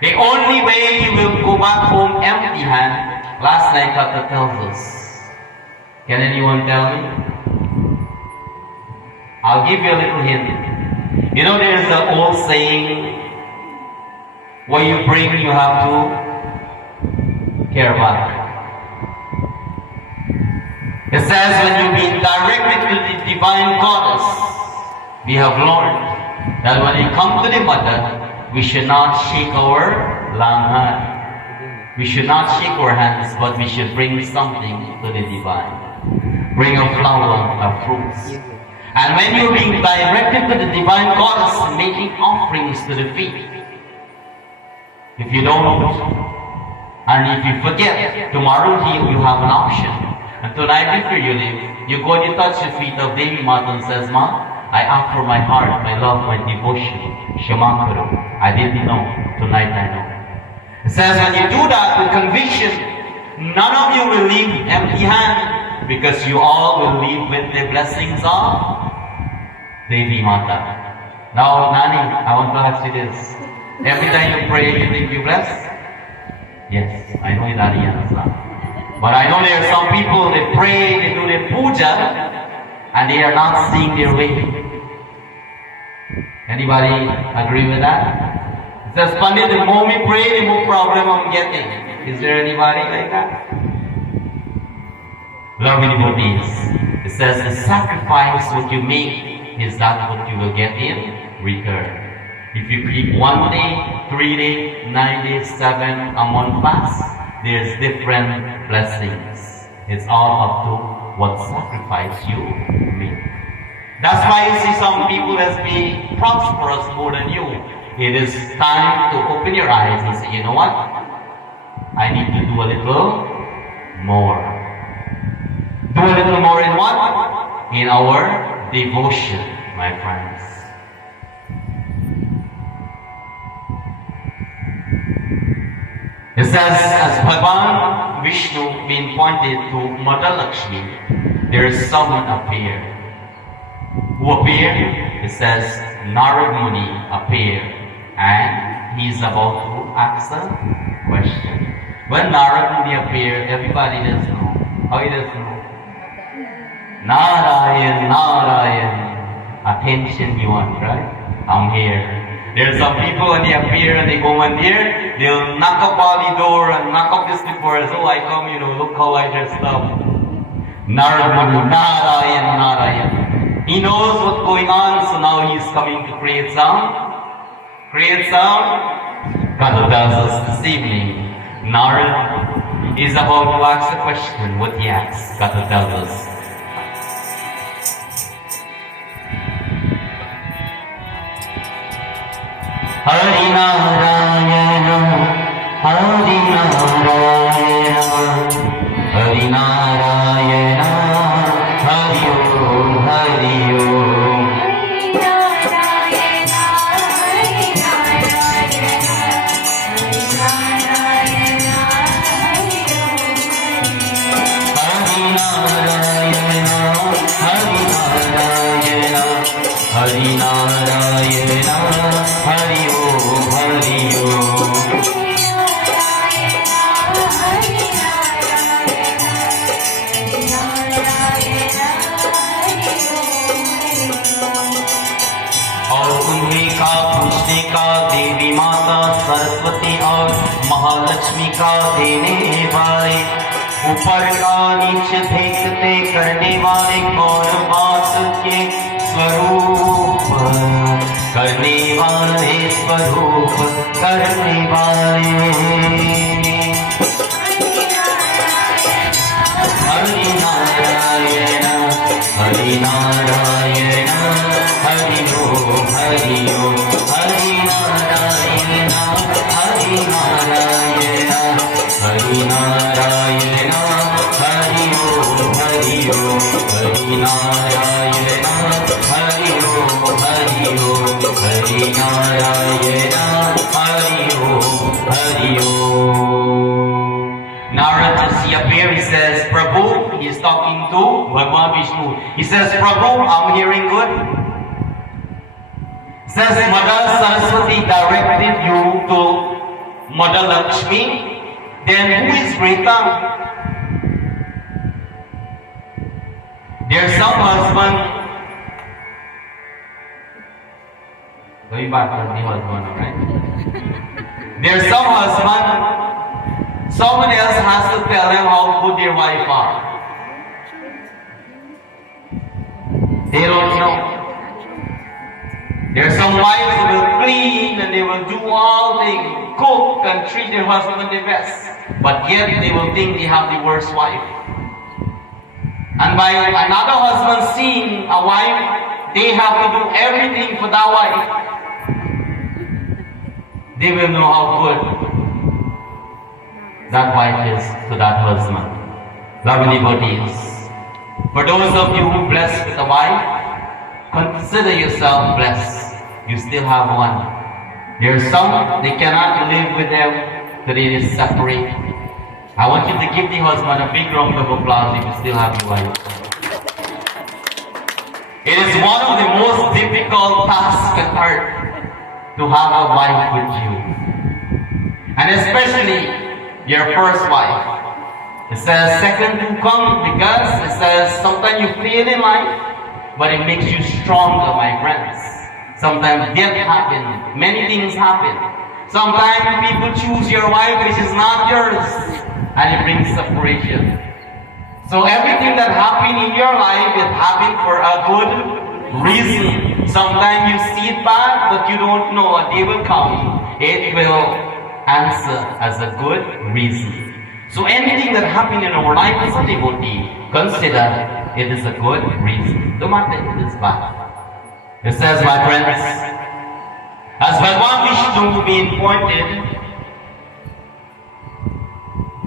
The only way you will go back home empty-handed, last night Tata tells us. Can anyone tell me? I'll give you a little hint. You know, there's an old saying, what you bring, you have to care about. It says when you've been directed to the divine goddess, we have learned that when we come to the mother, we should not shake our long hand. We should not shake our hands, but we should bring something to the divine. Bring a flower, a fruit. And when you're being directed to the divine goddess, making offerings to the feet, if you don't, and if you forget, tomorrow you have an option. And tonight before you leave, you go and you touch the feet of Devi Mata and says, Ma, I offer my heart, my love, my devotion, Shamakara. I didn't know, tonight I know. It says when you do that with conviction, none of you will leave empty-handed, because you all will leave with the blessings of Devi Mata. Now, Nani, I want to ask you this. Every time you pray, you think you're blessed? Yes, I know that answer. But I know there are some people, they pray, they do their puja, and they are not seeing their way. Anybody agree with that? It says, Pandit, the more we pray, the more problem I'm getting. Is there anybody like that? Lovely devotees, it says, the sacrifice what you make is that what you will get in return. If you keep 1 day, 3 days, 9 days, 7, a month fast, there's different blessings. It's all up to what sacrifice you make. That's why you see some people as being prosperous more than you. It is time to open your eyes and say, you know what? I need to do a little more. Do a little more in what? In our devotion, my friends. It says, as Bhagavan Vishnu being pointed to Mother Lakshmi, there is someone appeared. Who appeared? It says, Narad Muni appeared, and he is about to ask a question. When Narad Muni appeared, everybody does know. How he does know? Narayan, Narayan. Attention you want, right? I'm here. There are some people when they appear and they go Mandir, they'll knock up on the door and knock up the slippers. Oh, I come, look how I dressed up. Narayan, Narayan, Narayan. He knows what's going on, so now he's coming to create sound. Create sound. God tells us this evening, Narad is about to ask a question. What he asks, God tells us. Hari Narayana, Hari Narayana, Hari Narayana, Hari Om, Hari Om. Hari Narayana, Hari Narayana, Hari Narayana, Hari Om, Hari Narayana, Hari Narayana, Hari Narayana, Hari Om, Hari Om. और उन्हीं का पूछने का देवी माता सरस्वती और महालक्ष्मी का देने वाले, ऊपर का नीचे देखते करने वाले कौन बात के स्वरूप, करने वाले स्वरूप करने वाले। हरि नारायण, हरि नारायण, हरि ओम, हरि ओम, Hari Narayan. Hari Narayana, Hari Om, Hari Om, Hari Narayana, Hari Om, Hari Om, Hari Narayana, Hari Om, Hari Om. Narad, as he appears, he says, Prabhu, he is talking to Bhagwan Vishnu. He says, Prabhu, I'm hearing good. Says Mother Saraswati directed you to Mother Lakshmi. Then who is Greta? There's some husband. Going back to the husband, right? There's some husband. Someone else has to tell them how good their wife are. They don't know. There are some wives who will clean and they will do all things, cook and treat their husband the best. But yet they will think they have the worst wife. And by another husband seeing a wife, they have to do everything for that wife. They will know how good that wife is to that husband. Lovely bodies. For those of you who are blessed with a wife, consider yourself blessed. You still have one. There are some, they cannot live with them till they is separate. I want you to give the husband a big round of applause if you still have your wife. It is one of the most difficult tasks on earth to have a wife with you. And especially your first wife. It says second to come because it says sometimes you fail in life, but it makes you stronger, my friends. Sometimes death happens, many things happen. Sometimes people choose your wife which is not yours, and it brings separation. So everything that happened in your life, it happened for a good reason. Sometimes you see it bad, but you don't know a day will come. It will answer as a good reason. So anything that happened in our life as a devotee, consider it is a good reason. No matter if it is bad. It says, my friends, as Bhagwan Vishnu being pointed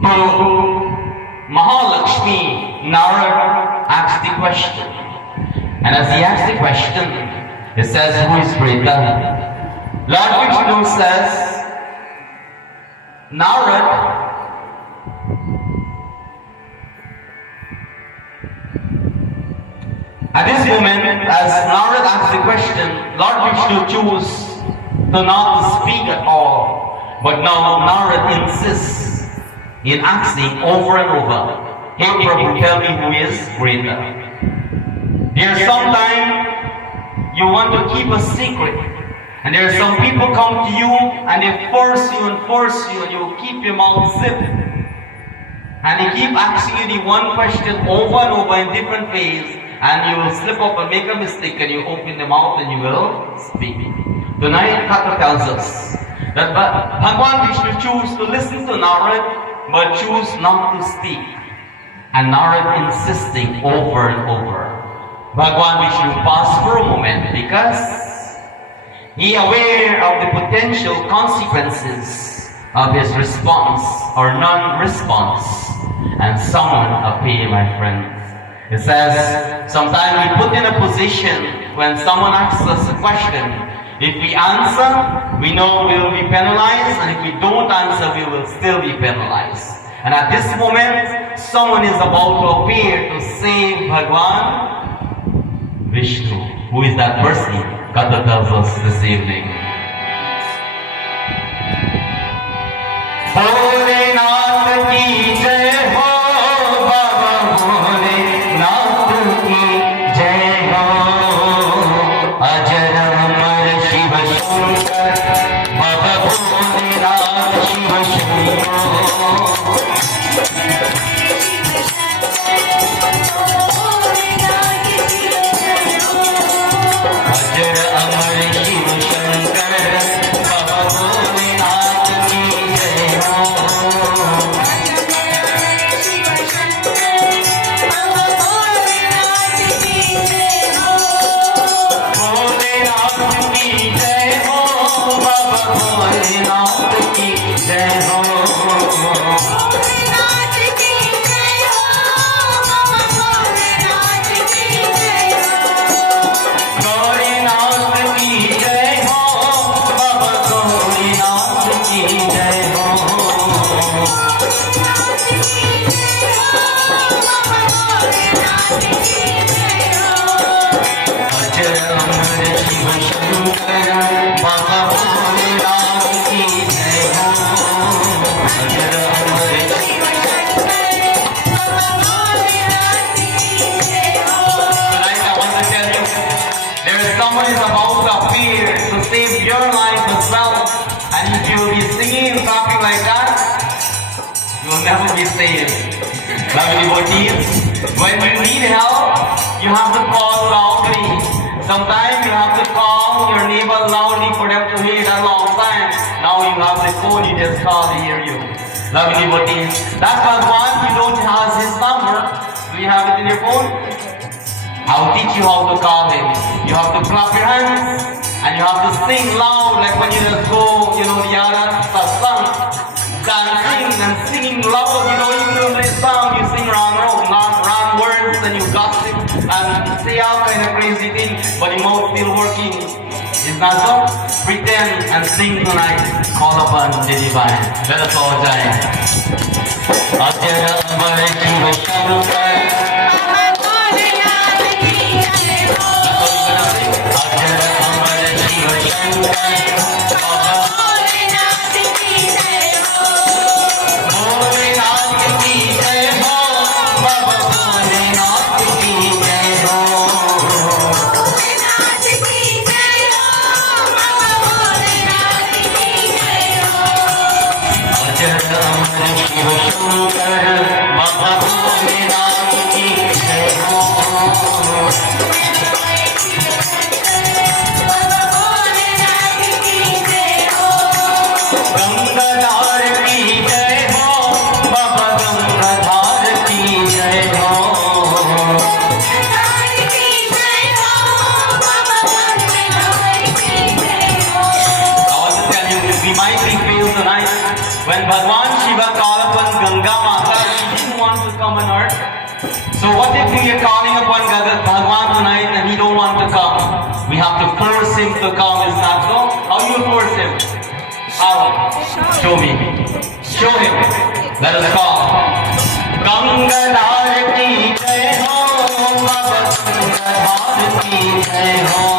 to Mahalakshmi, Narad asked the question. And as he asked the question, it says, who is Greta? Lord Vishnu says, Narad, at this moment, as Narad asked the question, Lord Vishnu chose to not speak at all. But now Narad insists in asking over and over, hey Prabhu, tell me who is Greta. There's sometimes you want to keep a secret. And there are some people come to you and they force you and you keep your mouth zipped. And they keep asking you the one question over and over in different ways. And you will slip up and make a mistake and you open the mouth and you will speak. Tonight, Tata tells us that Bhagwan Vishnu choose to listen to Narad but choose not to speak. And Narad insisting over and over. Bhagwan Vishnu paused for a moment because he aware of the potential consequences of his response or non-response. And someone appear, my friends. It says, sometimes we put in a position when someone asks us a question. If we answer, we know we will be penalized, and if we don't answer, we will still be penalized. And at this moment, someone is about to appear to save Bhagwan Vishnu. Who is that person? Katha tells us this evening. Bholenath ki jai ho, Baba Bholenath ki jai ho. Ajar Amar Shiva Shankar, Baba Bholenath Shiva Shankar. Ajar Amar Shiva Shankar, saved. Lovely devotees, when you need help, you have to call loudly. Sometimes you have to call your neighbor loudly for them to hear that long time. Now you have the phone, you just call to hear you. Lovely devotees, that's Bhagwan, you don't have his number. Do you have it in your phone? I'll teach you how to call him. You have to clap your hands and you have to sing loud like when you just go, the other Satsangh, dancing and singing loud. Even though this song you sing wrong words and you gossip and say all kind of crazy things, but the mouth still working. It's not so? Pretend and sing tonight. Call upon the divine. Let us all join. When Bhagwan Shiva called upon Ganga Mata, she didn't want to come on earth. So what if we are calling upon Bhagwan tonight and he don't want to come? We have to force him to come, is not so? How do you force him? How? Show me. Show him. Let us call. Ganga Dhar ki jai ho, Baba Ganga Dhar ki jai ho.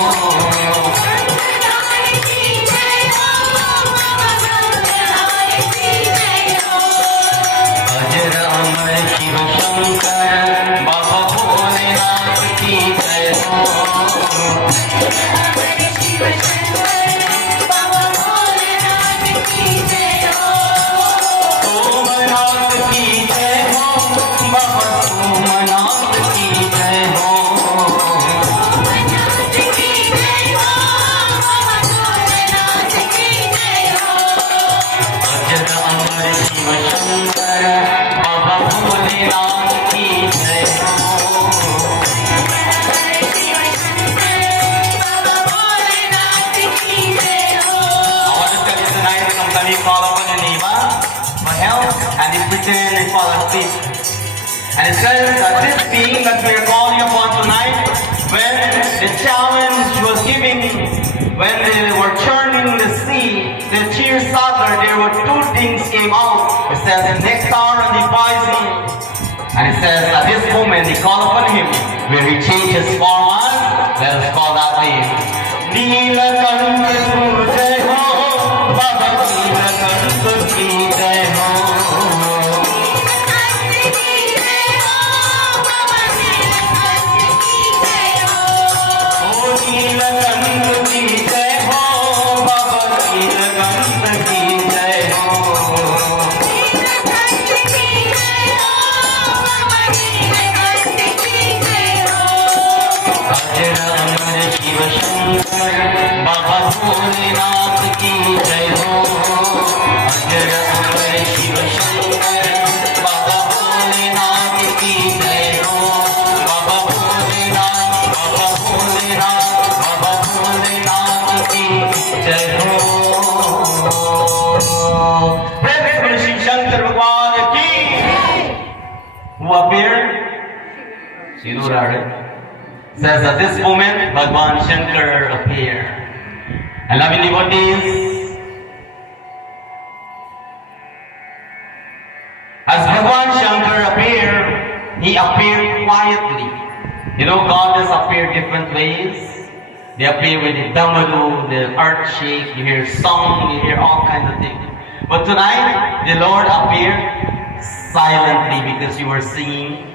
And fall asleep. And it says that this being that we are calling upon tonight, when the challenge was giving, when they were churning the sea, the cheer sadler, there were two things came out. It says the nectar and the poison. And it says at this moment they call upon him, where he changes form as, let us call that name. Neelakanta Jai Ho, Baba Neelakanta Jai Ho. Who appeared? Says at this moment, Bhagwan Shankar appeared. And loving devotees, as Bhagwan Shankar appeared, he appeared quietly. God has appeared different ways. They appear with the damalu, the earth shake, you hear song, you hear all kinds of things. But tonight, the Lord appeared silently because you were singing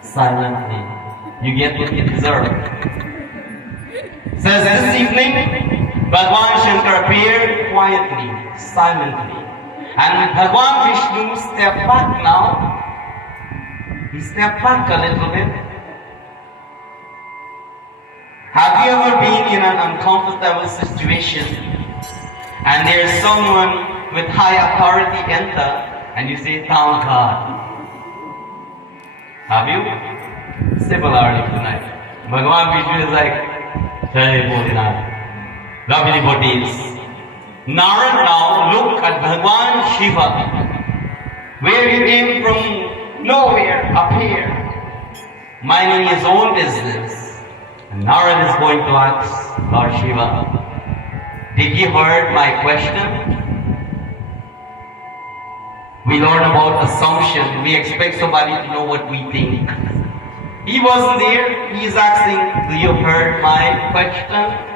silently. You get what you deserve. Says this evening, Bhagwan Shankar appeared quietly, silently. And Bhagwan Vishnu stepped back now. He stepped back a little bit. Have you ever been in an uncomfortable situation and there's someone with high authority enter and you say, thank God? Have you? Similarly tonight. Bhagwan Vishnu is like, Jai Bodhinath. Lovely devotees. Narad now look at Bhagwan Shiva, where he came from nowhere up here, minding his own business. And Narad is going to ask Lord Shiva, did you heard my question? We learn about assumption. We expect somebody to know what we think. He wasn't there. He is asking, do you heard my question?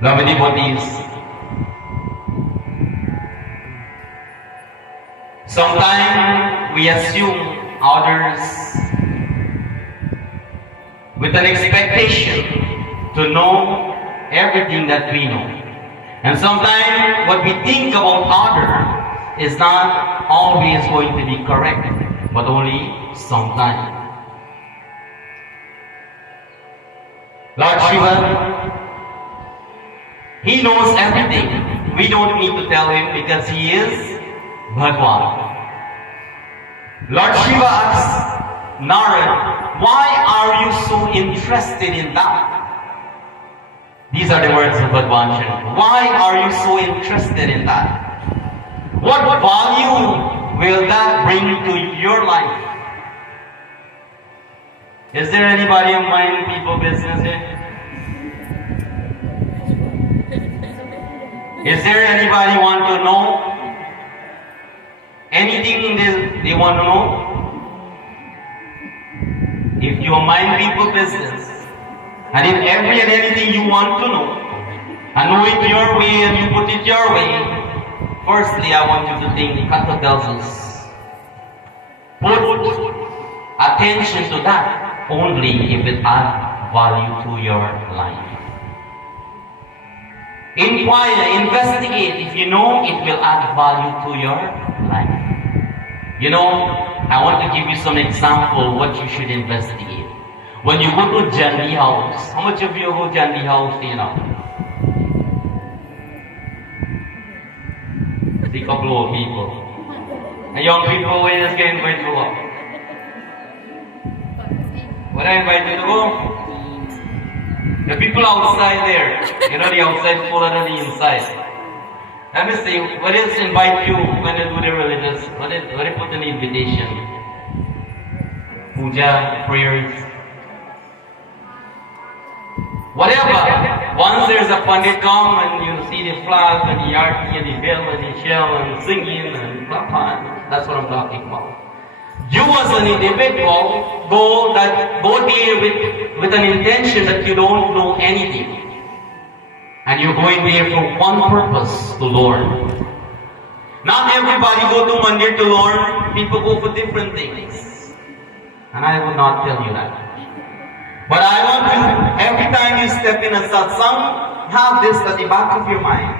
Lovely devotees, sometimes we assume others with an expectation to know everything that we know. And sometimes what we think about others is not always going to be correct, but only sometimes. Lord Shiva, He knows everything. We don't need to tell Him because He is Bhagwan. Lord Shiva asks Narad, why are you so interested in that? These are the words of Bhagwan Shiva. Why are you so interested in that? What value will that bring to your life? Is there anybody in mind people business here? Is there anybody want to know anything they want to know? If you mind people business, and if every and anything you want to know, and know it your way and you put it your way, firstly I want you to think, Kata tells us, put attention to that only if it adds value to your life. Inquire, investigate. If you know, it will add value to your life. You know, I want to give you some example what you should investigate. When you go to Gyaan house, how much of you go to Gyaan house, you know? A couple of people. And young people, we just get invited to go. When I invite you to go, the people outside there, you know, the outside fuller than the inside. Let me see, what is invite you when they do the religious? What is put in the invitation? Puja, prayers. Whatever. Once there's a pandit come and you see the flag and the arti and the bell and the shell and singing and blah, blah. That's what I'm talking about. You as an individual go there with an intention that you don't know anything. And you're going there for one purpose, to learn. Not everybody go to Mandir to learn. People go for different things. And I will not tell you that. But I want you, every time you step in a satsang, have this at the back of your mind.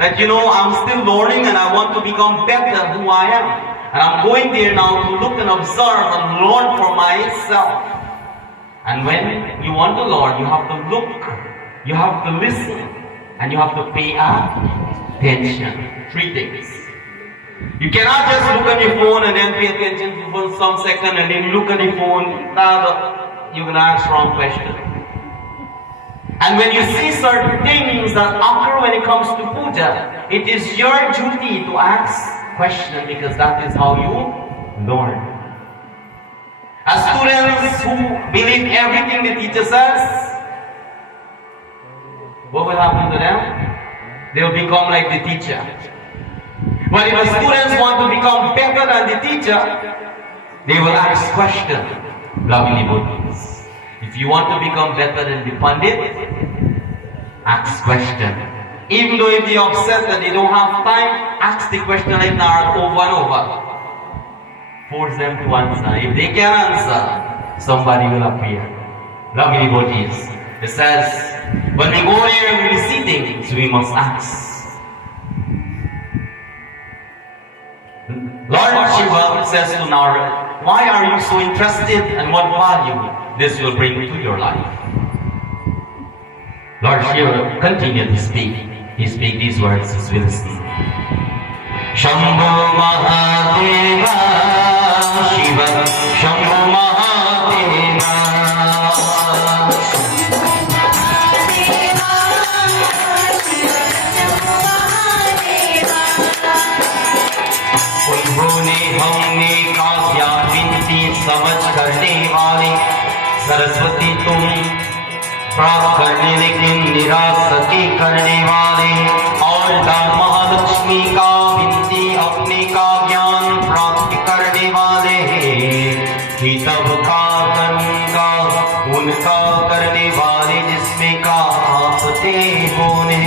That you know, I'm still learning and I want to become better who I am. And I'm going there now to look and observe and learn for myself. And when you want to learn, you have to look, you have to listen, and you have to pay attention. Three things. You cannot just look at your phone and then pay attention for some second and then look at your phone. You're going to ask wrong question. And when you see certain things that occur when it comes to puja, it is your duty to ask question because that is how you learn. As students who believe everything the teacher says, what will happen to them? They will become like the teacher. But if the students want to become better than the teacher, they will ask question. Lovely devotees. If you want to become better than the pandit, ask question. Even though if they're upset that they don't have time, ask the question like Narad over and over. Force them to answer. If they can answer, somebody will appear. Lovely devotees. It says, When we go there, we see things, we must ask. Lord Shiva says to Narad, why are you so interested and what value this will bring to your life? Lord Shiva continued to speak. He speaks these words as we listen. Shambho Mahadeva Shiva Shambho Mahadeva उन्होंने हमने काव्या विनती समझ करने वाले सरस्वती तुम प्राप्त करने लेकिन निरासक्ति करने वाले और महालक्ष्मी का विनती अपने का ज्ञान प्राप्त करने वाले कि तब का गंगा उनका करने वाले जिसमें का आपते होने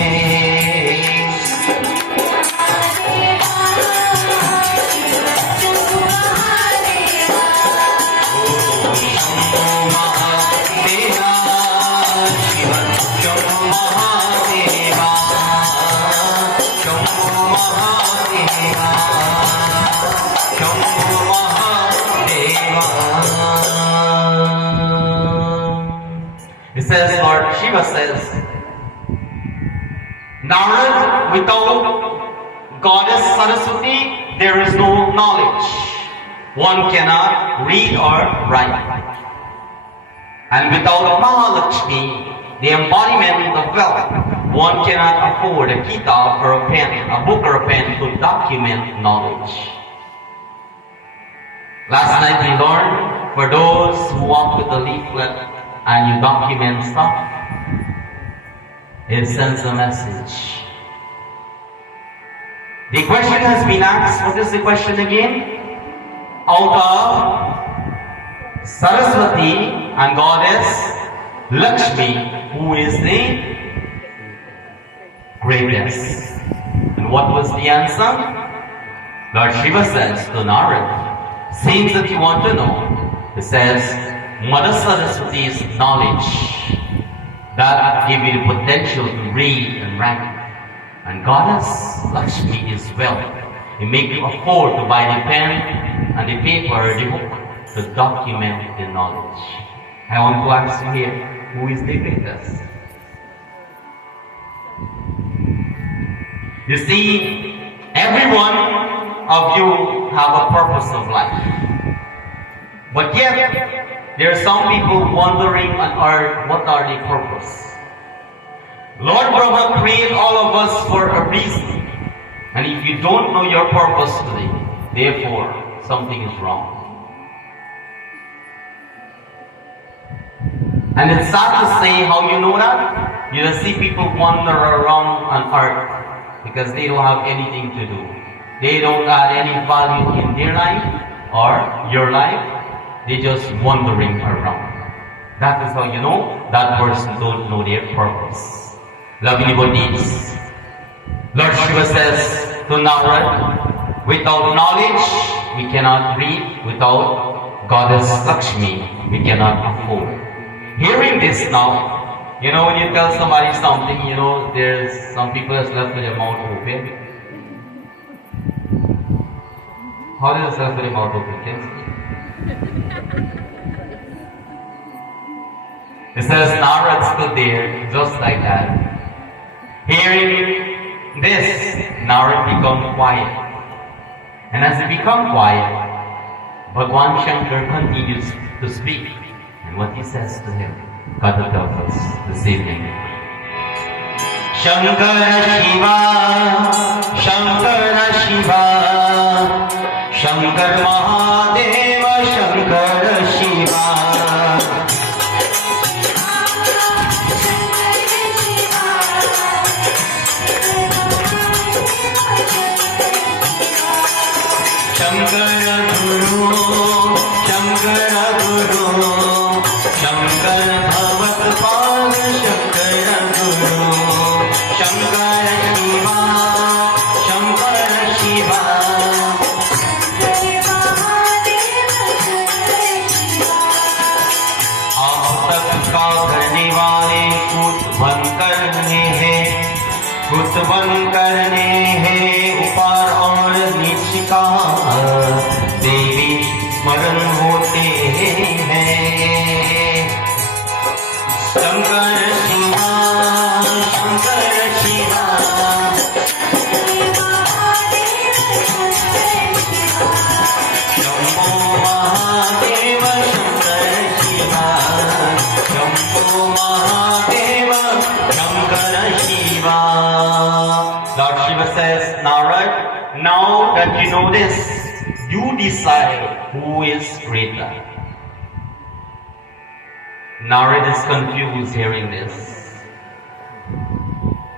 It says, Lord Shiva says, Narad, without Goddess Saraswati, there is no knowledge. One cannot read or write. And without Mahalakshmi, the embodiment of wealth, one cannot afford a kitab or a pen, a book or a pen to document knowledge. Last night we learned, for those who walk with the leaflet and you document stuff, it sends a message. The question has been asked. What is the question again? Out of Saraswati and Goddess Lakshmi, who is the greatest? And what was the answer? Lord Shiva says to Narad, seems that you want to know. It says, Mother Saraswati's knowledge that give you the potential to read and write. And Goddess Lakshmi is wealth. It makes you afford to buy the pen and the paper, the book, to document the knowledge. I want to ask you here, who is the greatest? You see, every one of you have a purpose of life. But yet, there are some people wondering on earth, what are the purpose? Lord Brahma created all of us for a reason. And if you don't know your purpose today, therefore, something is wrong. And it's sad to say how you know that. You just see people wander around on earth because they don't have anything to do. They don't add any value in their life or your life. They're just wandering around. That is how you know that person don't know their purpose. Loving devotees, Lord Shiva says to Narad, without knowledge we cannot read, without Goddess Lakshmi we cannot afford. Hearing this now, you know, when you tell somebody something, you know, there's some people that's left with their mouth open. How does it left with their mouth open? It says Narad stood there just like that. Hearing this, Narad become quiet. And as he become quiet, Bhagwan Shankar continues to speak. And what he says to him, God will tell us this evening. Shankara Shiva, Shankara Shiva, Shankar Mahadeva, Shankara Shiva. Shankara Guru, Shankara Guru, Shankara Bhavat Pal, Shankara Guru, Shankara Shiva, Shankara Shiva. आप तक का करने वाले कूट बन Lord, now that you know this, you decide who is greater. Narad is confused hearing this.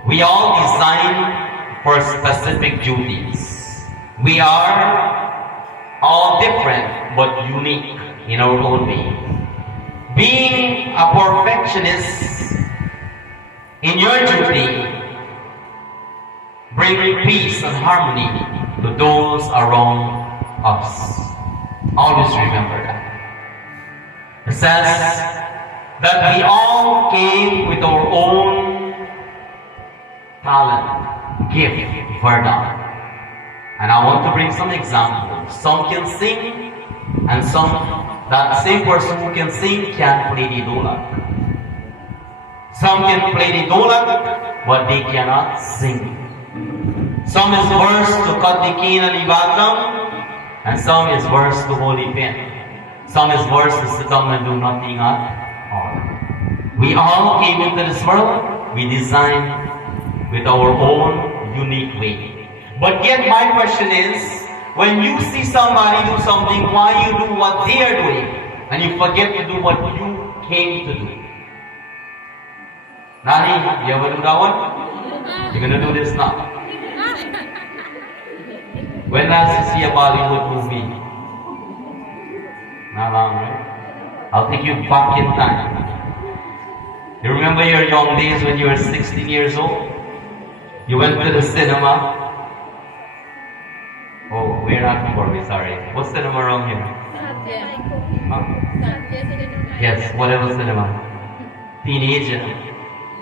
We all designed for specific duties. We are all different but unique in our own way. Being a perfectionist in your duty, bring peace and harmony to those around us. Always remember that. It says that we all came with our own talent, gift, verdant. And I want to bring some examples. Some can sing, and that same person who can sing can play the dolak. Some can play the dolak, but they cannot sing. Some is versed to cut the cane and the background, and some is versed to hold the pen. Some is versed to sit down and do nothing at all. We all came into this world, we designed with our own unique way. But yet my question is, when you see somebody do something, why you do what they are doing, and you forget to do what you came to do? Nani, you ever do that one? You're gonna do this now. When last you see a Bollywood movie? Not long, right? I'll take you back in time. You remember your young days when you were 16 years old? You went to the cinema. Oh, we're not Mortice, we're sorry. What cinema around here? Huh? Yes, whatever cinema. Teenager.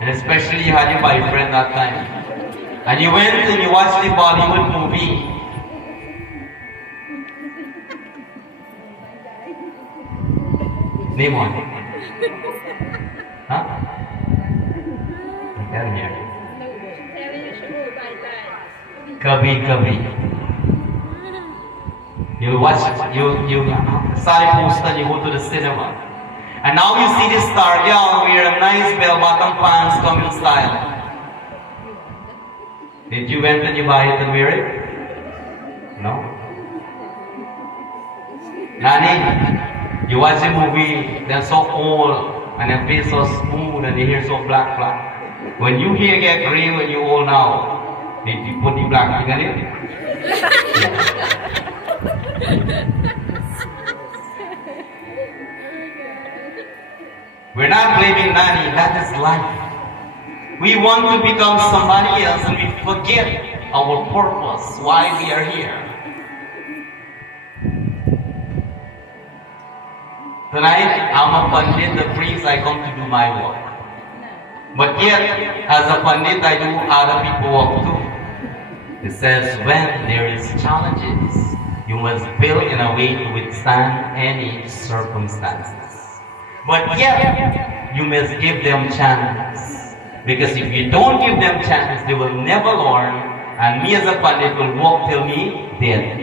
And especially you had your boyfriend that time. And you went and you watched the Bollywood movie. Name one. Huh? I can't hear. Kabhi Kabhi. You watch, you side poster and you go to the cinema. And now you see this star girl wear a nice bell-bottom pants come in style. Did you went and you buy it and wear it? No? Nani, you watch a movie, they're so old and their face so smooth and their hair so black. When you hair get gray when you're old now, did you put the black thing on it? We're not blaming Nani, that is life. We want to become somebody else and we forget our purpose, why we are here. Tonight, I'm a Pandit, the priest, I come to do my work. But yet, as a Pandit, I do other people work too. It says, when there is challenges, you must build in a way to withstand any circumstances. But yet, you must give them chance. Because if you don't give them chance, they will never learn, and me as a Pandit will walk till me dead.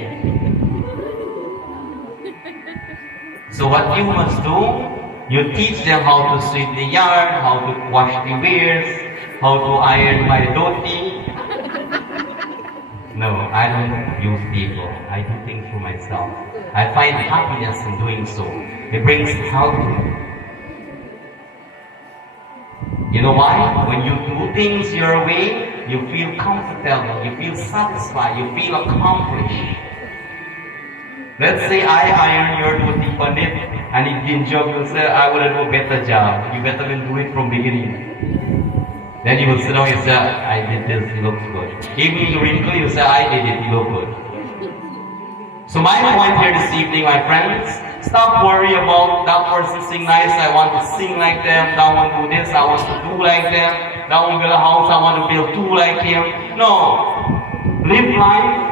So what you must do, you teach them how to sweep the yard, how to wash the wares, how to iron my dhoti. No, I don't use people. I do things for myself. I find happiness in doing so. It brings health to me. You know why? When you do things your way, you feel comfortable, you feel satisfied, you feel accomplished. Let's say I iron your dhoti, Pandit, and it didn't job, you say, I would do a better job. You better than do it from beginning. Then you will sit down and say, I did this, it looks good. Even you wrinkle, you say, I did it, you look good. So my point here this evening, my friends, stop worrying about that person sing nice, I want to sing like them, that one do this, I want to do like them, that one build a house, I want to build two like him. No. Live life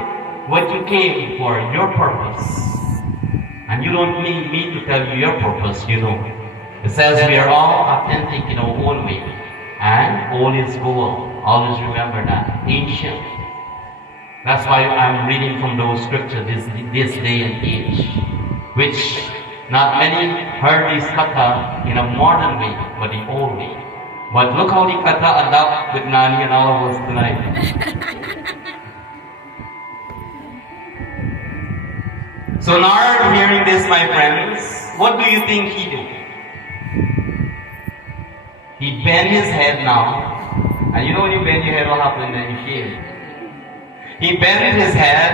what you came for, your purpose. And you don't need me to tell you your purpose, you know. It says we are all authentic in our own way. And all is gold. Always remember that. Ancient. That's why I'm reading from those scriptures this day and age. Which not many heard this katha in a modern way, but the old way. But look how the katha adapt with Nani and all of us tonight. So Nard, hearing this, my friends, what do you think he did? He bent his head now. And you know when you bend your head, what happens then? You shave. He bent his head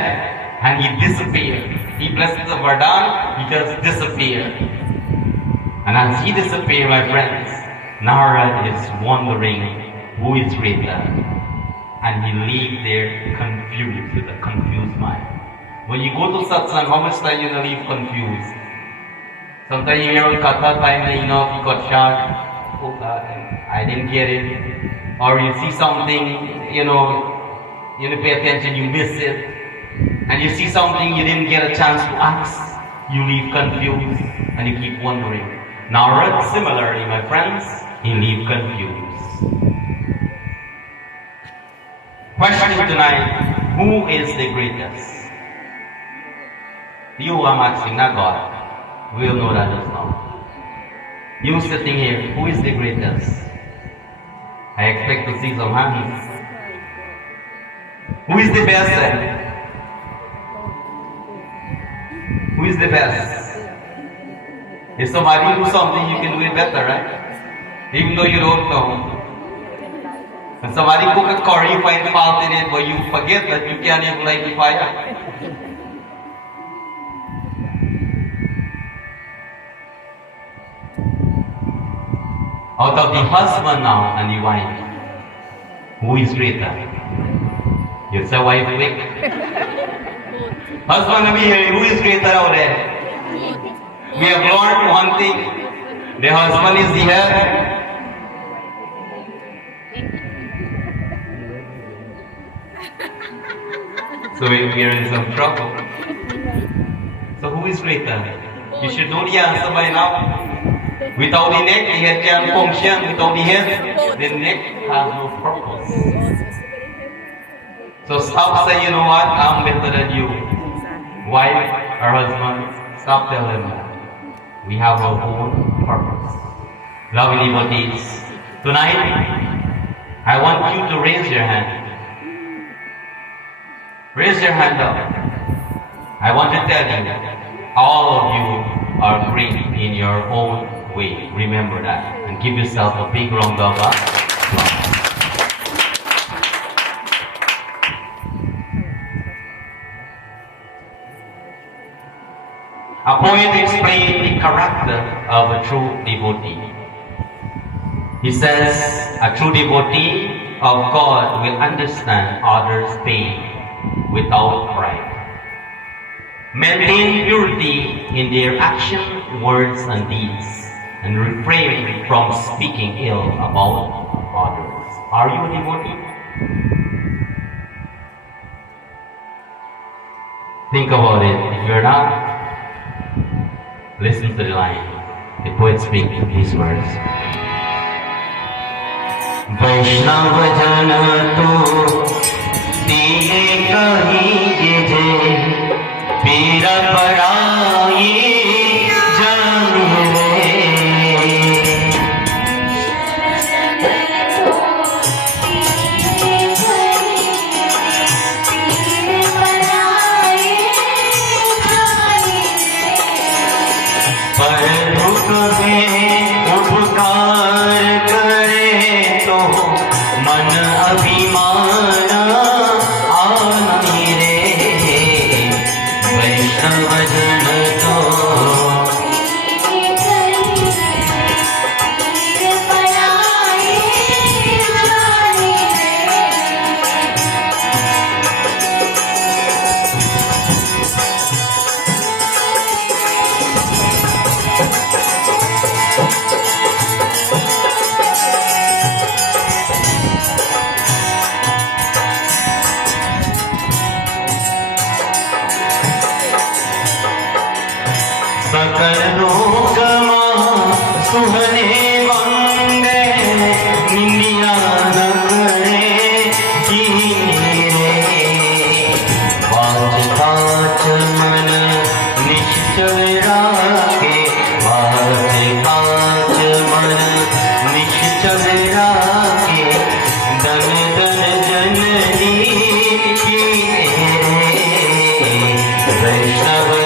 and he disappeared. He blessed the Vardhan, he just disappeared. And as he disappeared, my friends, Narad is wondering who is greater. And he leaves there confused, with a confused mind. When you go to Satsangh, how much time you leave confused? Sometimes you hear on Katha time that you got shot. Oh God, I didn't get it. Or you see something, you pay attention, you miss it. And you see something you didn't get a chance to ask, you leave confused and you keep wondering. Narad, similarly, my friends, he leave confused. Question tonight, who is the greatest? You who I'm asking, not God. We'll know that just now. You sitting here, who is the greatest? I expect to see some hands. Who is the best then? Who is the best? If somebody do something, you can do it better, right? Even though you don't know. When somebody cook a curry, you find fault in it, but you forget that you can't even light the fire. Out of the husband now and the wife, who is greater? You say wife quick. Husband and me, who is greater out there? We have learned one thing. The husband is the head. So we are in some trouble. So who is greater? You should know the answer by now. Without the neck, the head can't function. Without the head, the neck has no purpose. So stop saying, you know what, I'm better than you. Wife or husband, stop telling that. We have our own purpose. Lovely devotees, tonight, I want you to raise your hand. Raise your hand up. I want to tell you, all of you are great in your own way. Remember that. And give yourself a big round of applause. A poet explained the character of a true devotee. He says, a true devotee of God will understand others' pain without pride. Maintain purity in their action, words, and deeds, and refrain from speaking ill about others. Are you a devotee? Think about it. If you're not, listen to the line. The poet speaks these words. Vaishnav jana to dile kahi je pira padai Vaishnava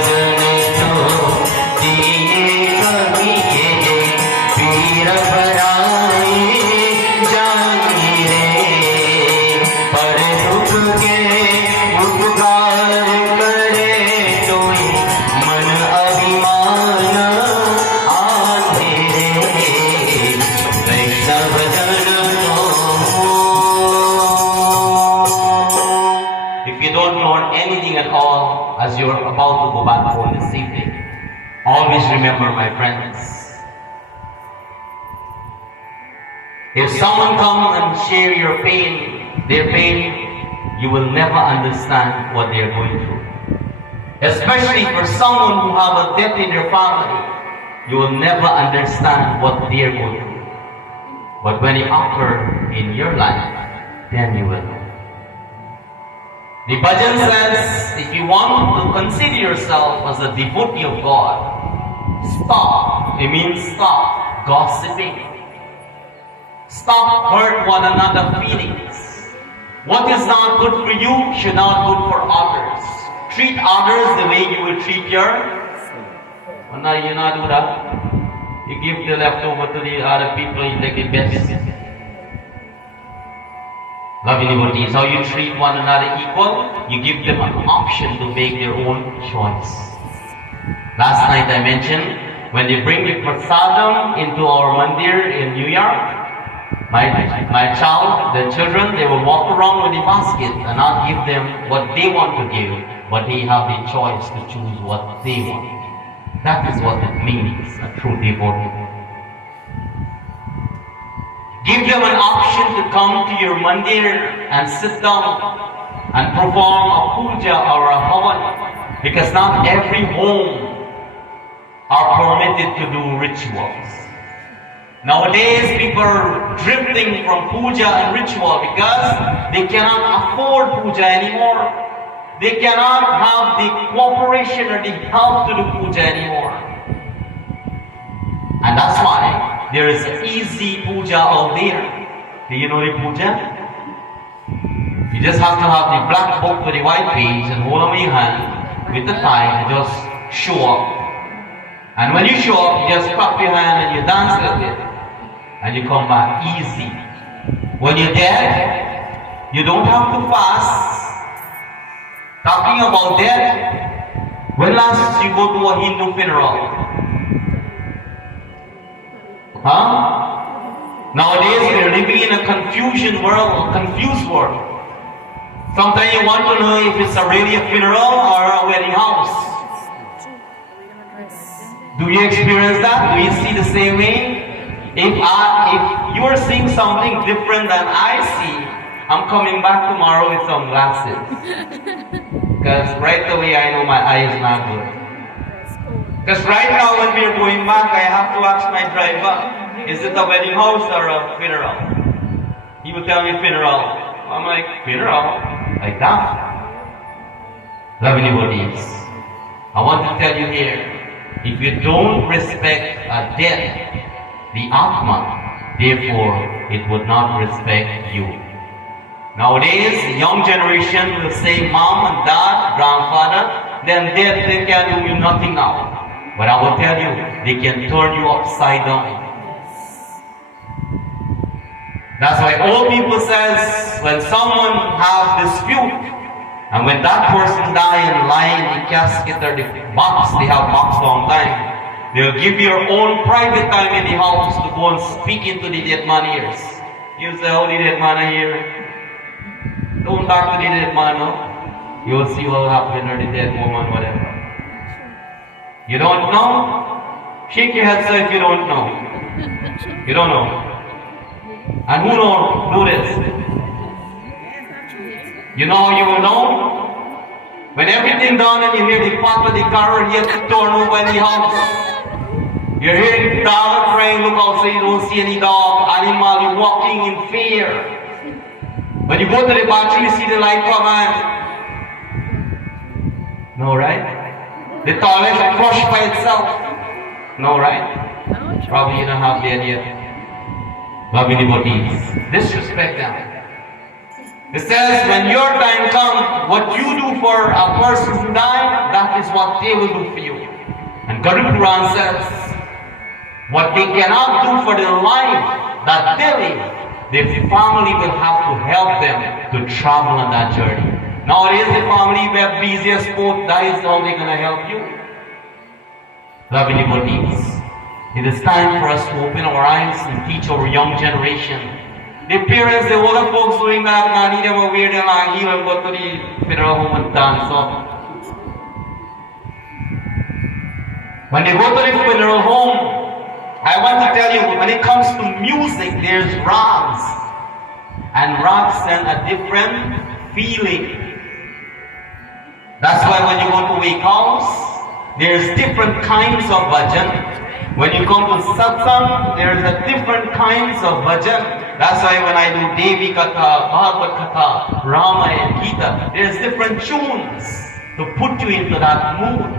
all, as you're about to go back home this evening, always remember, my friends, if someone comes and share your pain, their pain, you will never understand what they are going through. Especially for someone who have a death in their family, you will never understand what they are going through. But when it occurs in your life, then you will know. The bhajan says, if you want to consider yourself as a devotee of God, stop. It means stop gossiping. Stop hurt one another feelings. What is not good for you should not be good for others. Treat others the way you will treat your. No, you not do that. You give the leftover to the other people, you take it best. Loving devotees, how you treat one another equal, you give them an option to make their own choice. Last night I mentioned, when they bring the prasadam into our mandir in New York, my child, the children, they will walk around with the basket and not give them what they want to give, but they have the choice to choose what they want. That is what it means, a true devotee. Give them an option to come to your mandir and sit down and perform a puja or a havan, because not every home are permitted to do rituals. Nowadays, people are drifting from puja and ritual because they cannot afford puja anymore. They cannot have the cooperation or the help to do puja anymore. And that's why there is an easy puja out there. Do you know the puja? You just have to have the black book with the white page and hold them in your hand with the tie and just show up. And when you show up, you just clap your hand and you dance a little bit. And you come back easy. When you're dead, you don't have to fast. Talking about death, when last you go to a Hindu funeral? Huh? Nowadays we're living in a confusion world, a confused world. Sometimes you want to know if it's really a funeral or a wedding house. Do you experience that? Do you see the same way? If you are seeing something different than I see, I'm coming back tomorrow with some glasses. Because right away I know my eye is not good. Because right now when we're going back, I have to ask my driver, is it a wedding house or a funeral? He will tell me funeral. I'm like, funeral? Like that? Lovely devotees, I want to tell you here, if you don't respect a death, the Atma, therefore it would not respect you. Nowadays, the young generation will say mom and dad, grandfather, then death, they can do nothing now. But I will tell you, they can turn you upside down. That's why old people says, when someone have dispute, and when that person die and lie in the casket or the box, they have box long time, they'll give your own private time in the house to go and speak into the dead man ears. You say, oh, the dead man here. Don't talk to the dead man, no? You'll see what will happen or the dead woman, whatever. You don't know? Shake your head, sir, if you don't know. You don't know. And who knows? Do this. You know how you will know? When everything done and you hear the pot of the car here to turn over in the house. You're hearing the dog crying, look out so you don't see any dog, animal, you're walking in fear. When you go to the bathroom, you see the light come on. No, right? The toilet is crushed by itself. No, right? Probably you don't have the idea. Loving devotees, disrespect them. It says, when your time comes, what you do for a person who died, that is what they will do for you. And Garuda Puran says, what they cannot do for their life that they live, their family will have to help them to travel on that journey. Nowadays, the family where busiest both dies, how they going to help you? Loving devotees, it is time for us to open our eyes and teach our young generation. The parents, the older folks doing that, not need them aware they're not here and go to the funeral home and dance. So When they go to the funeral home, I want to tell you, when it comes to music, there's rags. And rags send a different feeling. That's why when you go to wake house, there's different kinds of bhajan. When you come to Satsangh, there's a different kinds of bhajan. That's why when I do Devi Katha, Bhagavad Katha, Rama and Gita, there's different tunes to put you into that mood.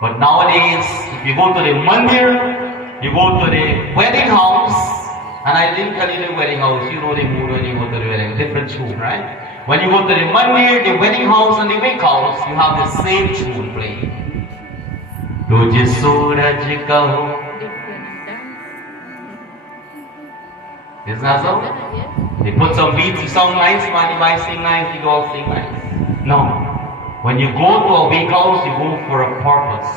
But nowadays, if you go to the Mandir, you go to the wedding house, and I didn't tell you the wedding house, you know the mood when you go to the wedding, different tune, right? When you go to the Mandir, the wedding house and the wake house, you have the same tune playing. Tujhe suraj kaho. Isn't that so? They put some beats, you sound nice, man, if I sing nice, you all sing nice. No. When you go to a wake house, you go for a purpose.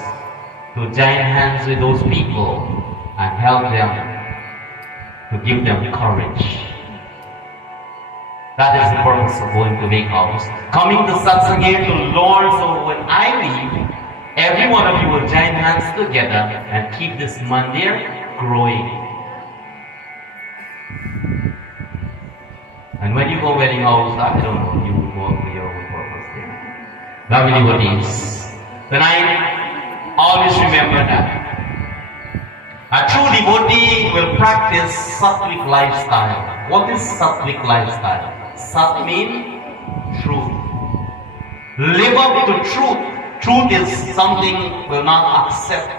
To join hands with those people and help them, to give them courage. That is the purpose of going to wake house. Coming to Satsangh here to learn, so when I leave, every one of you will join hands together and keep this mandir growing. And when you go wedding house, I don't know, you will go for your own purpose there. Lovely devotees, tonight, always remember that. A true devotee will practice sattvic lifestyle. What is sattvic lifestyle? Sat means truth. Live up to truth. Truth is something will not accept.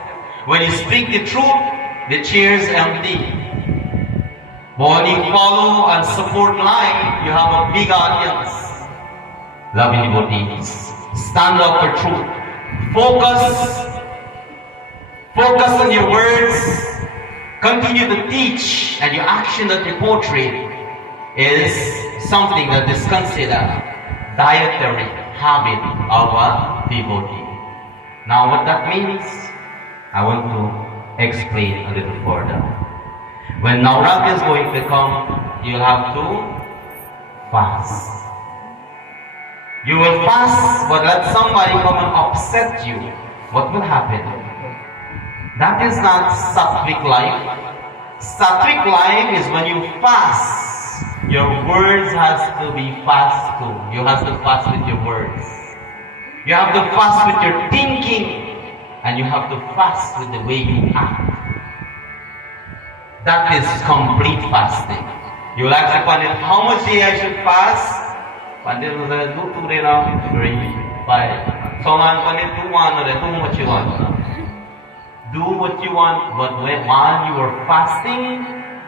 When you speak the truth, the chair is empty. But when you follow and support life, you have a big audience. Loving devotees, stand up for truth. Focus on your words. Continue to teach, and your action that you portray is something that is considered dietary habit of a devotee. Now what that means, I want to explain a little further. When Navratri is going to come, you'll have to fast. You will fast, but let somebody come and upset you. What will happen? That is not sattvic life. Sattvic life is when you fast. Your words has to be fast too. You have to fast with your words. You have to fast with your thinking. And you have to fast with the way you act. That is complete fasting. You will ask Pandit, how much day I should fast? Pandit will say, do 2 days now, 3, 5. So Pandit, do what you want. Do what you want, but while you are fasting,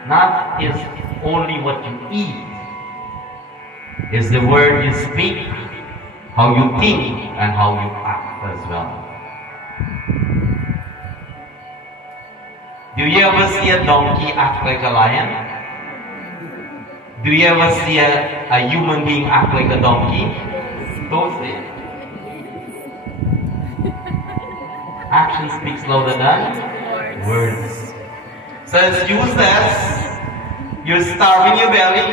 not is only what you eat. It's the word you speak, how you think, and how you act as well. Do you ever see a donkey act like a lion? Do you ever see a human being act like a donkey? Don't see it. Action speaks louder than words. So it's useless. You're starving your belly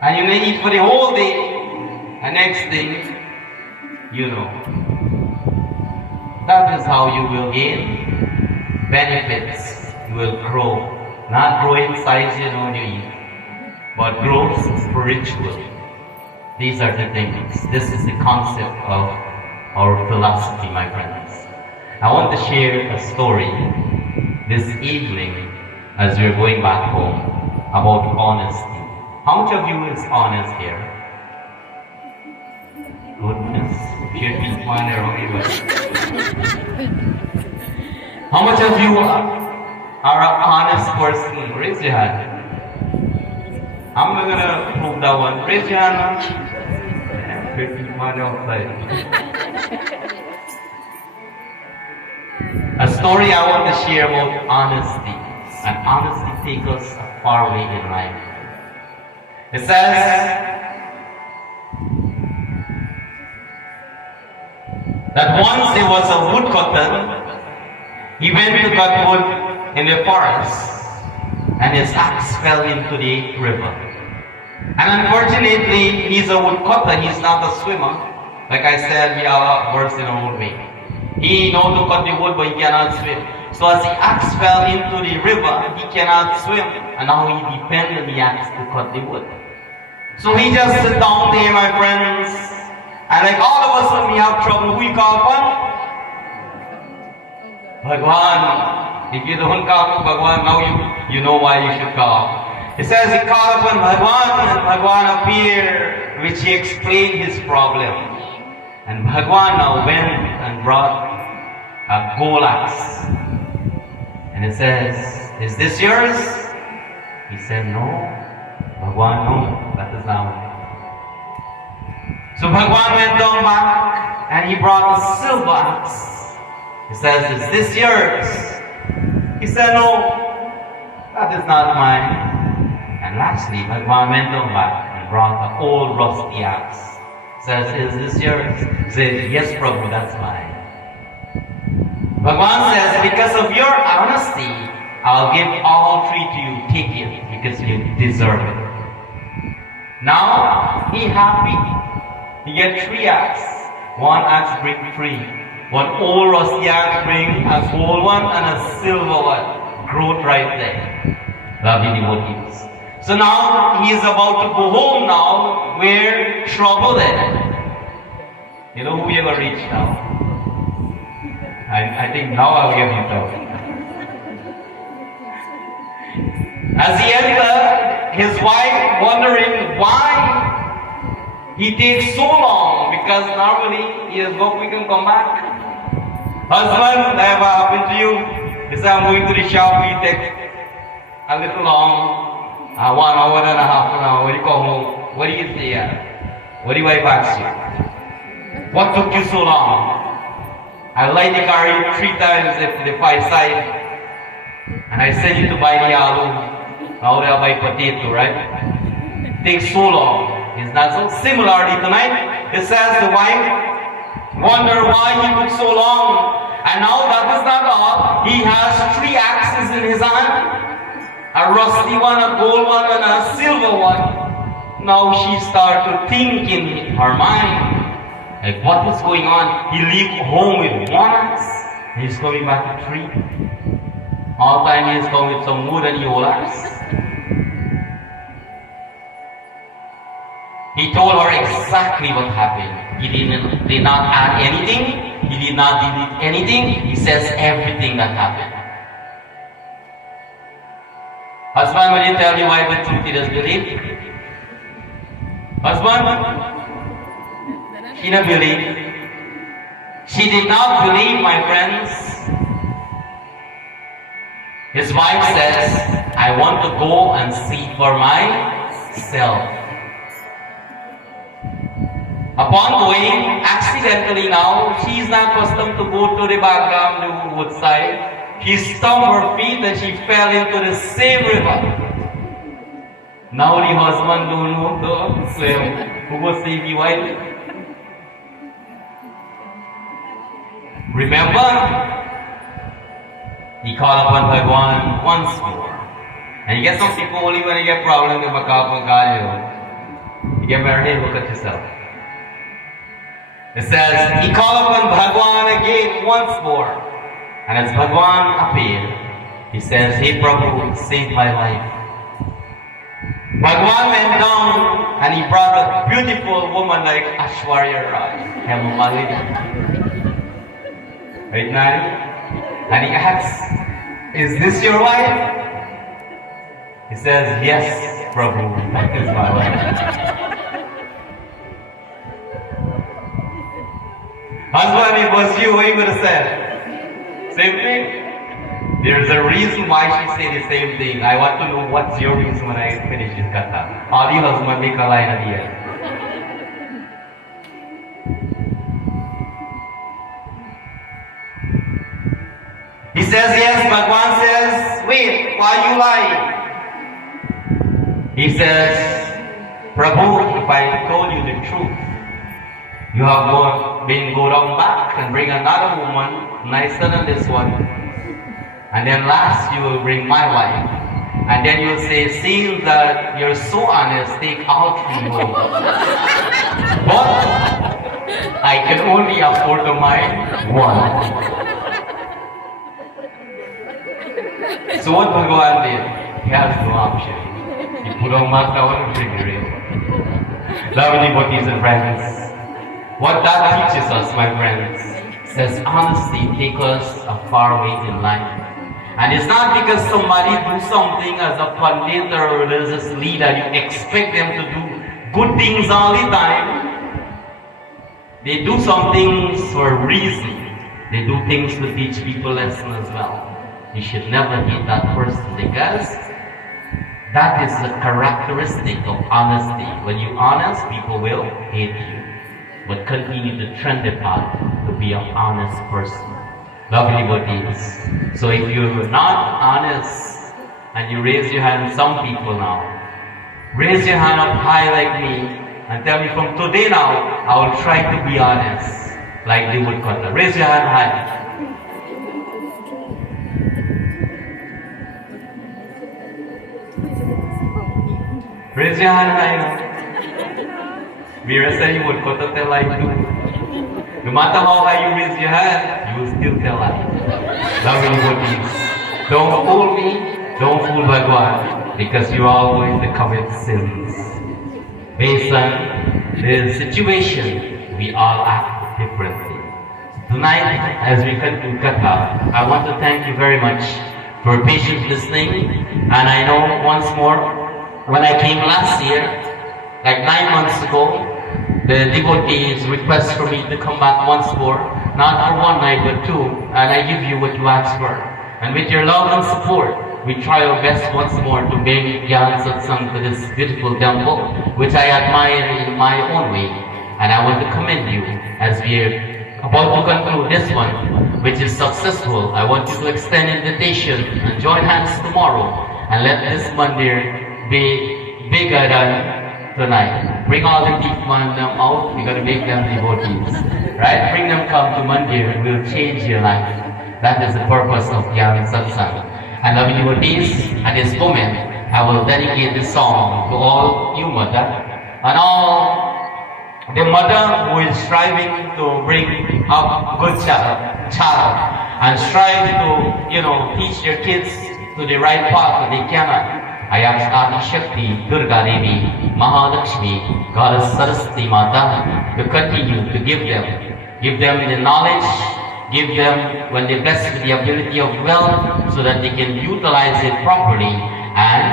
and you're going to eat for the whole day. And next thing, you know. That is how you will gain benefits. You will grow. Not grow in size, when you eat, but grow spiritually. These are the things. This is the concept of our philosophy, my friends. I want to share a story this evening as we're going back home about honesty. How much of you is honest here? Goodness, should be fine around you. How much of you are an honest person? Raise your hand. I'm not gonna prove that one. Raise your hand. A story I want to share about honesty. And honesty takes us a far way in life. It says that once there was a woodcutter. He went to cut wood in the forest, and his axe fell into the river. And unfortunately, he's a woodcutter, he's not a swimmer. Like I said, we all works in our own way. He knows to cut the wood, but he cannot swim. So as the axe fell into the river, he cannot swim, and now he depends on the axe to cut the wood. So he just sits down there, my friends, and like all of us when we have trouble, who you call upon? Bhagwan. If you don't call upon Bhagwan, now you know why you should call. It says he called upon Bhagwan, and Bhagwan appeared, which he explained his problem. And Bhagwan now went and brought a gold axe. And it says, is this yours? He said, no. Bhagwan, no, that is not mine. So Bhagwan went down back and he brought a silver axe. He says, is this yours? He said, no, that is not mine. And lastly, Bhagwan went down back and brought an old rusty axe. Says, is this yours? He says, yes, Prabhu, that's mine. Bhagwan says, because of your honesty, I'll give all three to you. Take it, because you deserve it. Now, he happy. He get 3 axes. 1 axe bring 3. 1 old rusty axe bring a gold one and a silver one. Growth right there. Lovely devotees. So now, he is about to go home now, where trouble is. You know who we ever reach now? I think now I'll get you trouble. As he entered, his wife wondering why he takes so long, because normally he has go quick and come back. Husband, that ever happened to you? He said, I'm going to the shop, he takes a little long, 1 hour and a half an hour. When you come home, what do you say? What do your wife ask you? What took you so long? I light the car 3 times if the 5 side, and I send you to buy the aloo. Now they buy potato, right? Takes so long. It's not so. Similarly tonight, it says the wife wonder why he took so long, and now that is not all. He has 3 axes in his hand, a rusty one, a gold one, and a silver one. Now she starts to think in her mind. Like, what is going on? He leave home with 1 axe, and he's coming back with 3. All time he's coming with some wood and the old axe. He told her exactly what happened. He did not add anything. He did not delete anything. He says everything that happened. Husband, will you tell your wife the truth he doesn't believe? Husband? She didn't believe. She did not believe, my friends. His wife says, I want to go and see for myself. Upon going, accidentally now, she is not accustomed to go to the background, the woodside. She stumped her feet and she fell into the same river. Now the husband don't know to swim. Who will save the wife? Remember, he called upon Bhagwan once more. And you get some people only when you get problems with God, you get married, look at yourself. It says, he called upon Bhagwan again once more. And as Bhagwan appeared, he says, hey Prabhu, save my life. Bhagwan went down and he brought a beautiful woman like Aishwarya Rai, Hemamalini. Right now? And he asks, is this your wife? He says, yes, Prabhu, that is my wife. Husband, if it was you, what you would have said? Same thing? There's a reason why she said the same thing. I want to know what's your reason when I finish this katha. All you husband make a line at the end. He says yes, Bhagwan says, wait, why you lying? He says, Prabhu, if I told you the truth, you have go down back and bring another woman nicer than this one. And then last you will bring my wife. And then you'll say, seeing that you're so honest, take all 3 home. But I can only afford to the mind, one. So what Bhagavan did? He has no option. He put on mata on the refrigerator. Lovely devotees and friends, what that teaches us, my friends, says honesty takes us a far way in life. And it's not because somebody do something as a pandit or a religious leader, you expect them to do good things all the time. They do some things for a reason. They do things to teach people lesson as well. You should never hate that person because that is a characteristic of honesty. When you're honest, people will hate you. But continue to trend the path to be an honest person. Lovely devotees. So if you're not honest and you raise your hand, some people now, raise your hand up high like me and tell me from today now, I will try to be honest like the woodcutter. Raise your hand high. Raise your hand high now. Mira said you would cut tell lie too. No matter how high you raise your hand, you will still tell lie. Lovely devotees, don't fool me, don't fool Bhagwan, because you always commit sins. Based on the situation, we all act differently. Tonight, as we conclude Katha, I want to thank you very much for patient listening. And I know once more, when I came last year, like 9 months ago, the devotees request for me to come back once more, not for one night but two, and I give you what you asked for. And with your love and support, we try our best once more to bring Gyaan Satsangh to this beautiful temple, which I admire in my own way. And I want to commend you as we are about to conclude this one, which is successful. I want you to extend invitation and join hands tomorrow and let this mandir be bigger than tonight. Bring all the thief man them out, we're going to make them devotees. Right? Bring them come to Mandir, it will change your life. That is the purpose of Gyaan Satsangh. And lovely devotees, at this moment, I will dedicate this song to all you mother and all the mother who is striving to bring up good child and strive to, teach their kids to the right path, but they cannot. I ask Adi Shakti, Durga Devi, Mahalakshmi, Goddess Saraswati Mata to continue to give them the knowledge, give them, when they bless with the ability of wealth, so that they can utilize it properly, and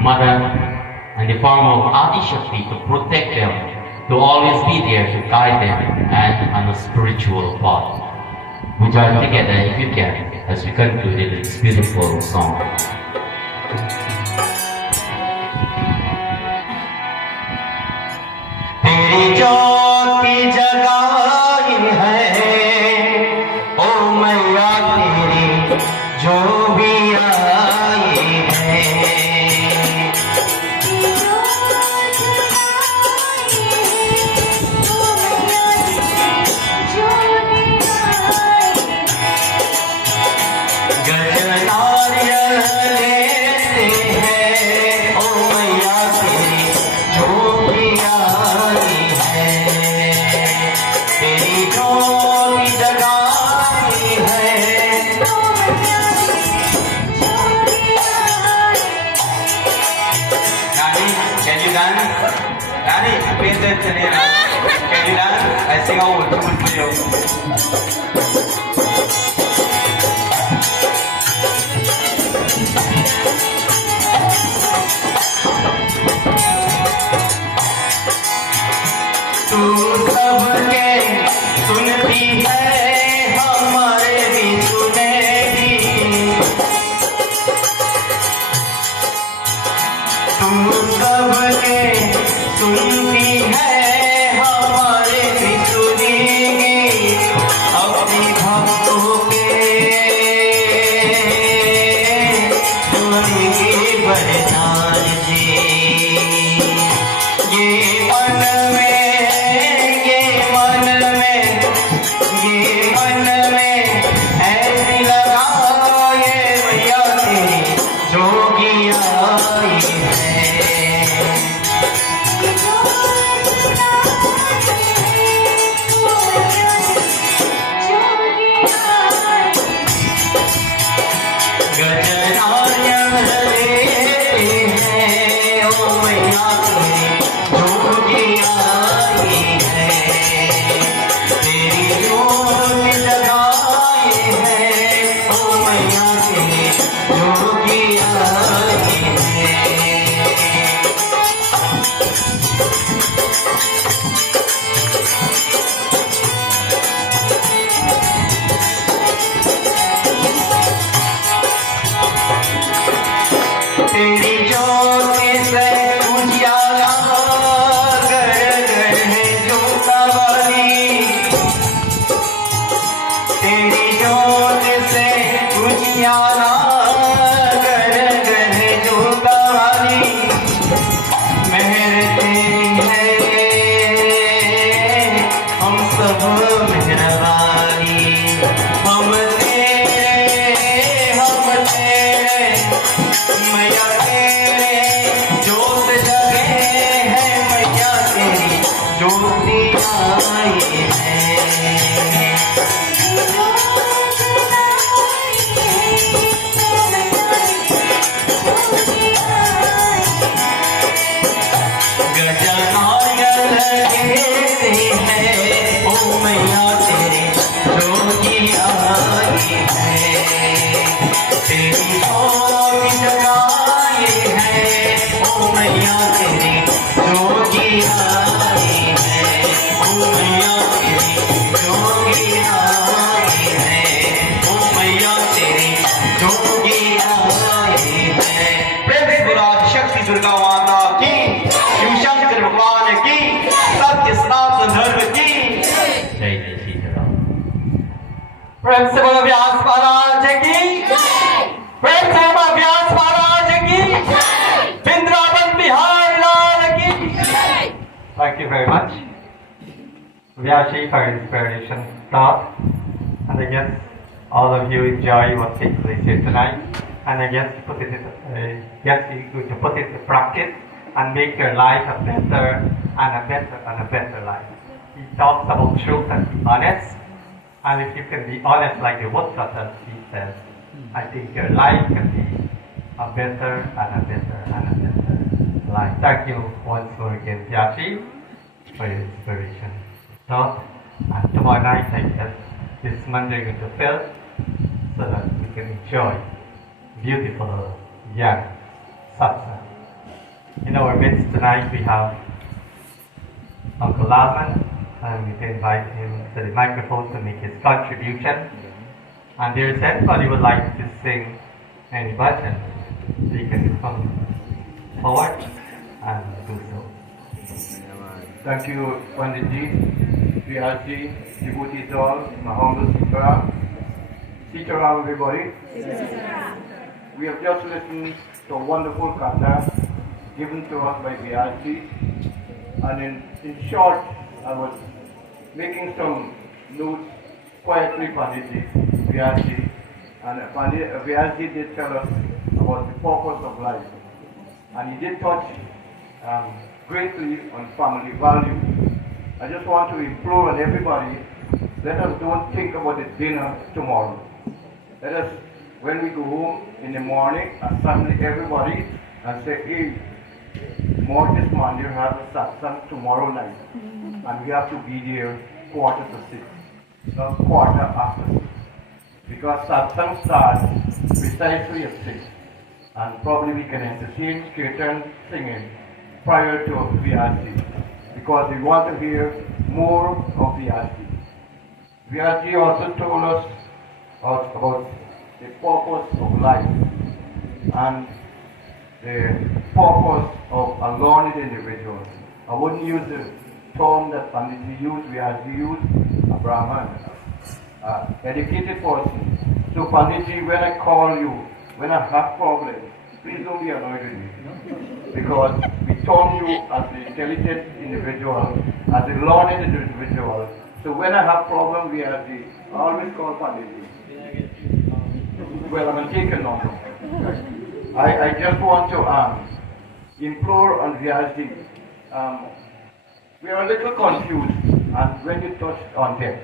Mother, in the form of Adi Shakti, to protect them, to always be there to guide them, and on a spiritual path. We join together, if you can, as we conclude this beautiful song. तेरी ज्योति जगाई है, ओ मैया तेरी जो भी आई है। Can you dance? I sing all the tune for you. तू सबके सुनती है, हमारे भी सुनेगी। तू सबके सुनती है, आए हैं। गजनायक लगे हैं ओ मैया तेरे जोगी आए हैं। तेरी भोग जगाए हैं ओ मैया तेरे जोगी आए हैं। ओ मैया तेरे जोगी आए हैं। ओ मैया तेरे जोगी आए हैं। प्रेम से बोलो शक्ति दुर्गा माता की, शिव शंकर भगवान की, सत्य सनातन धर्म की जय जय सीताराम। प्रेम से बोलो व्यास महाराज की, प्रेम से बोलो व्यास महाराज की, वृंदावन बिहार लाल की। Thank you very much, Vyashi, for inspiration talk, and I guess all of you enjoy what takes place here tonight, and I guess you put it to put it to practice and make your life a better and a better life. He talks about truth and be honest, and if you can be honest like the woodcutter, he says, I think your life can be a better and a better and a better life. Thank you once more again, Vyashi, for your inspiration. Talk, and tomorrow night I guess this Monday going to fill so that we can enjoy beautiful Gyaan Satsangh. In our midst tonight we have Uncle Lavman, and we can invite him to the microphone to make his contribution. And there is anybody who would like to sing any bhajan, they can come forward and do so. Thank you, Panditji, Priyaji, devotees all, my humble Sitaram. Sitaram, everybody. We have just listened to a wonderful kanda given to us by Priyaji, and in short, I was making some notes quietly, Panditji, Priyaji, and Priyaji did tell us about the purpose of life, and he did touch greatly on family value. I just want to implore on everybody, let us don't think about the dinner tomorrow. Let us, when we go home in the morning, assemble everybody and say, hey, Mortice Mandir has a satsang tomorrow night, and we have to be there 5:45, not 6:15, because satsang starts precisely at 6, and probably we can entertain kirtan singing prior to Vyasi, because we want to hear more of Vyasi. Vyasi also told us about the purpose of life and the purpose of a learned individual. I wouldn't use the term that Panditji used, Vyasi used, a Brahman, educated person. So Panditji, when I call you, when I have problems, please don't be annoyed with me, because we term you as an intelligent individual, as a learned individual. So when I have problems, I always call Panditji. Well, I'm going to take a number. I just want to implore on Vyasi. We are a little confused, and when you touched on death,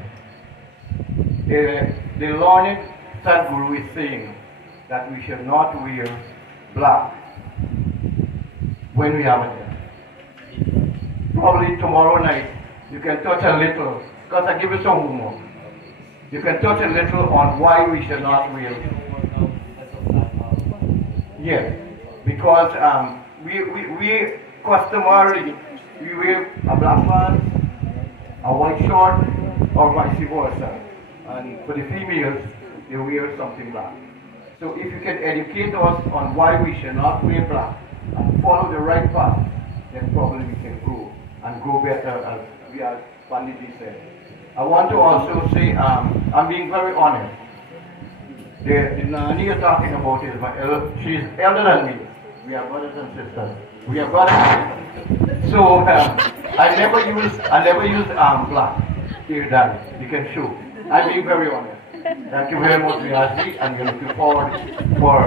the learned Sadguru is saying that we should not wear black when we have a death. Probably tomorrow night you can touch a little, because I give you some homework. You can touch a little on why we should not wear. Yes, because we customarily we wear a black pants, a white short, or vice versa. And for the females, they wear something black. So if you can educate us on why we should not wear black and follow the right path, then probably we can grow and grow better, as Panditji said. I want to also say, I'm being very honest. The Nani you're talking about is she's elder than me. We are brothers and sisters. We are brothers and sisters. So I never use black here, Danny. You can show. I'm being very honest. Thank you very much, Vyasi, and we're looking forward for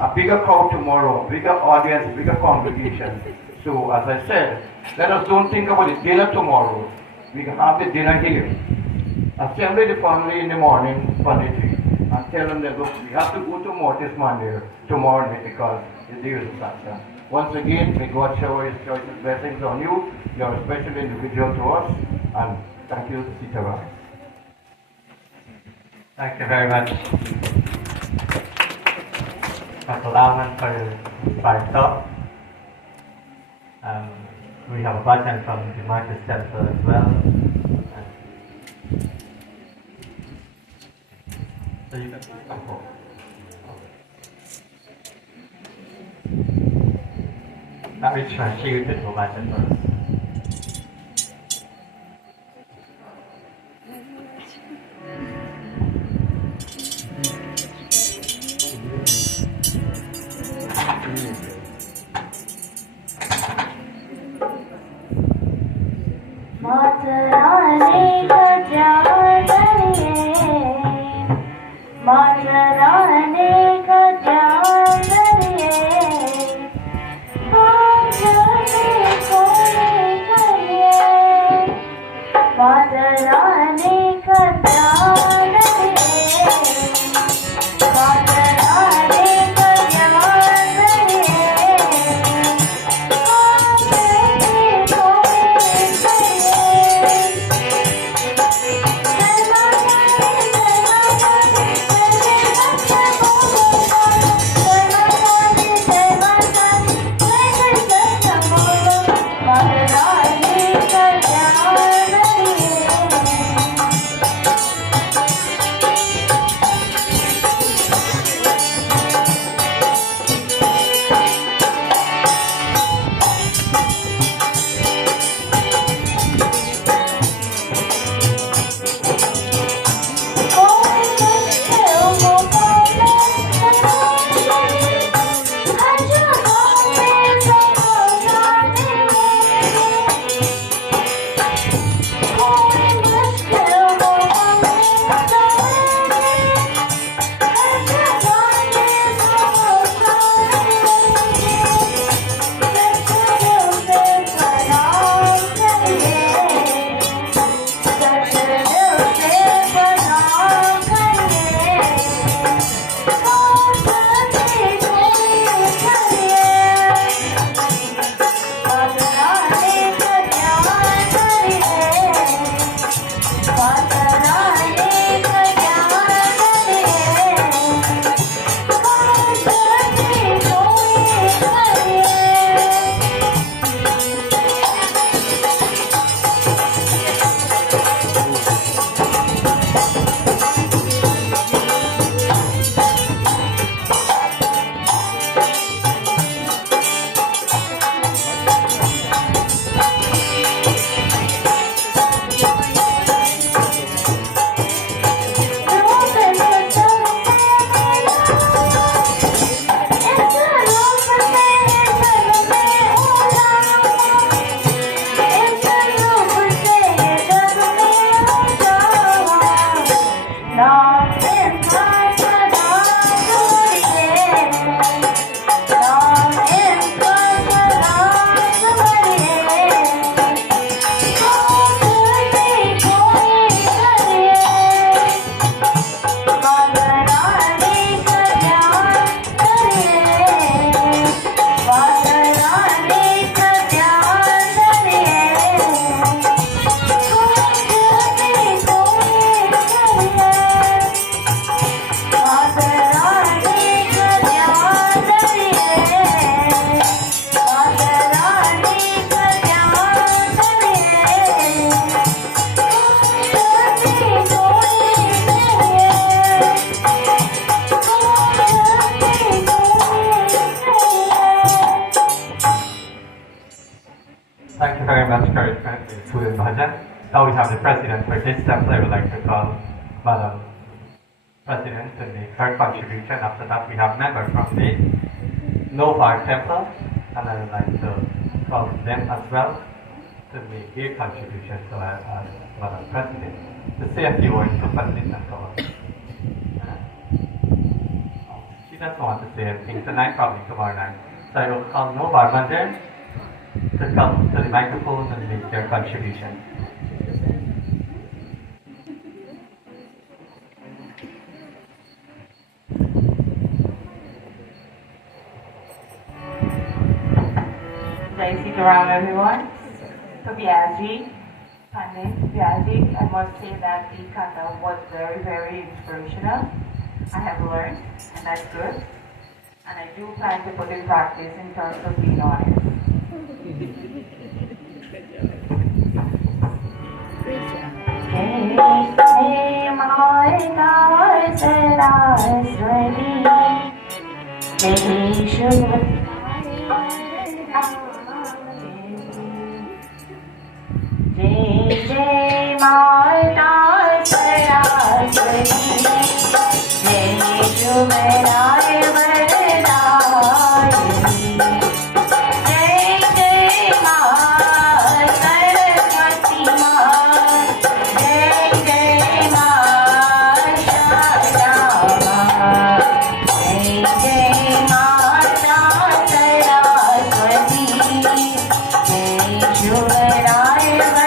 a bigger crowd tomorrow, a bigger audience, bigger congregation. So as I said, let us don't think about the dinner tomorrow. we can have the dinner here. Assemble the family in the morning, Panditji, and tell them that, look, we have to go to Mortice Mandir tomorrow night because the day is a Satsangh. Once again, may God shower His choicest blessings on you. You are a special individual to us, and thank you, Sitaram. Thank you very much, Dr. Lauman, for your inspired talk. We have a bhajan from the Mortice Temple as well. So you can come forward. That which she would do bhajan first. Thank you very much, encouragement to the bhajan. Now we have the president for this temple. I would like to call Madam President to make her contribution. After that, we have members from the Nofar temple, and I would like to call them as well to make their contribution. So I ask Madam President to say a few words to President Nassau. She doesn't want to say anything tonight, probably tomorrow night. So I will call Nofar Mandir to come to the microphone and make their contribution. around everyone. To Biaji, Pandit, Biaji, I must say that the kata was very, very inspirational. I have learned, and that's good. And I do plan to put in practice in terms of being honest. Hey, my eyes and eyes ready. Maybe should Jai Jai my eyes and eyes ready. Maybe should I Jai Jai my Saraswati ma Jai Jai my Sharda ma Jai Jai Mata Saraswati Jai Shubharai Vardayani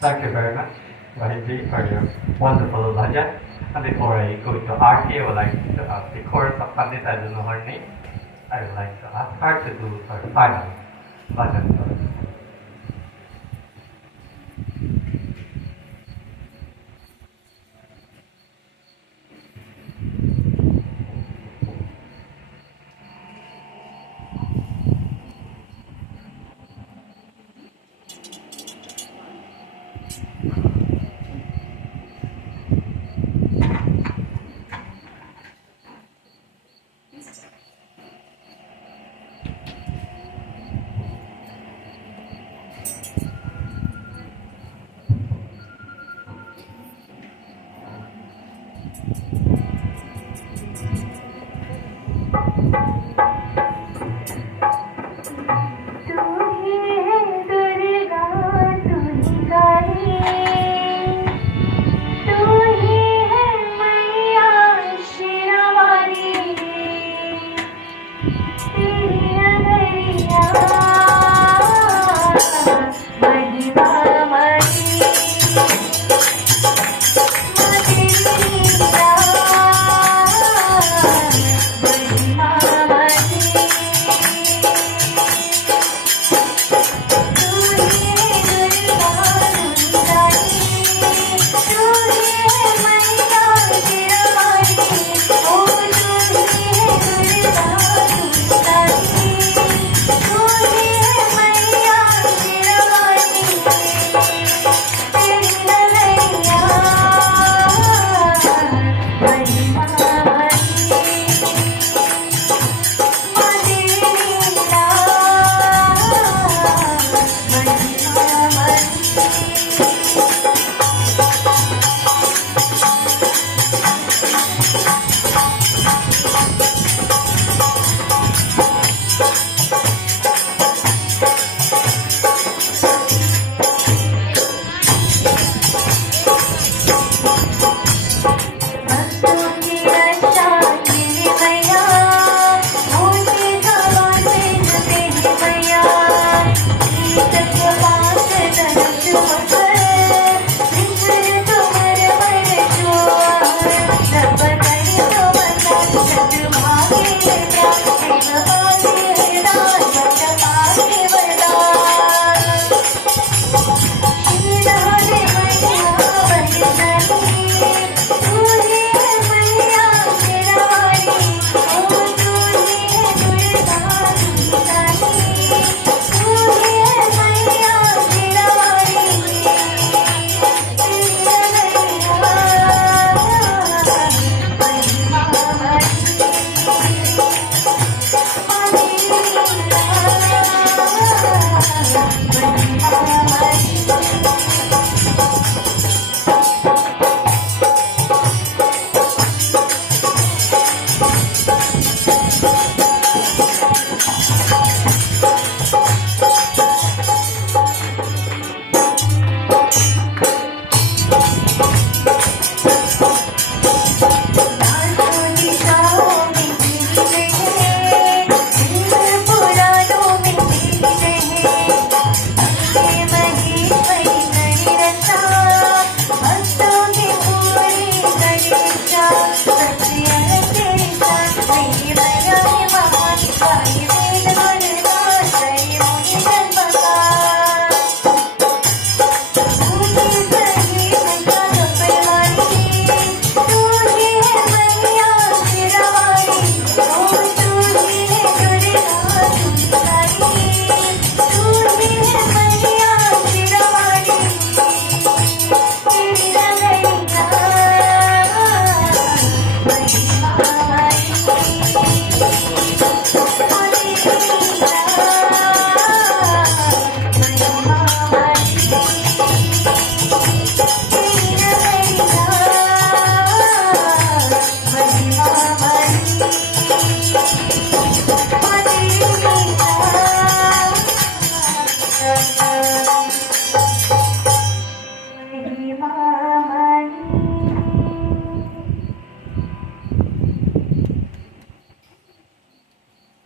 Thank you very much, Vahiji, for your wonderful bhajan. And before I go to Aarti, I would like to ask the chorus of Pandit, I don't know her name. I would like to ask her to do her final bhajan for us.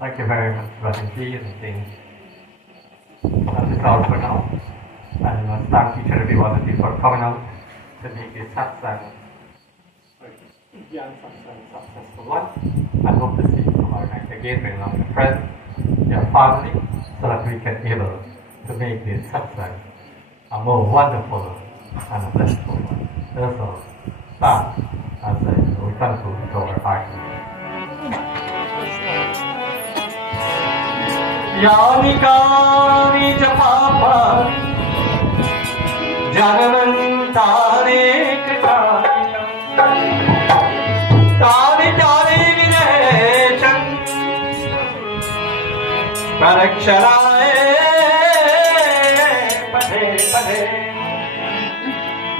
Thank you very much, Rajanji, and I think that is all for now. And I must thank each and every one of you for coming out to make this Satsangh, Gyaan Satsangh successful one. I hope to see you tomorrow night again, bring along your friends, your family, so that we can be able to make this Satsangh a more wonderful and a blissful one. Therefore, that as we conclude to our argument. यानिकानि च पापानि जन्मन्तानेककानि तानि तानि विनेशं प्ररक्षणाय पदे पदे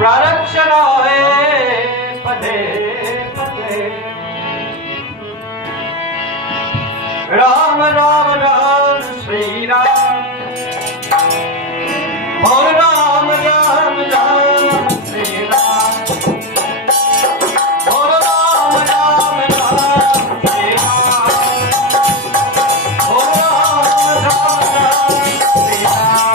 प्ररक्षणाय पदे पदे Ram Ram Ram Shri Ram. Oh Ram Ram Ram Shri Ram. Oh Ram Ram Ram Shri Ram. Oh Ram Ram Ram Shri Ram.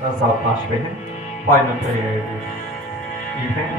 That's our flashback. Final prayer this evening.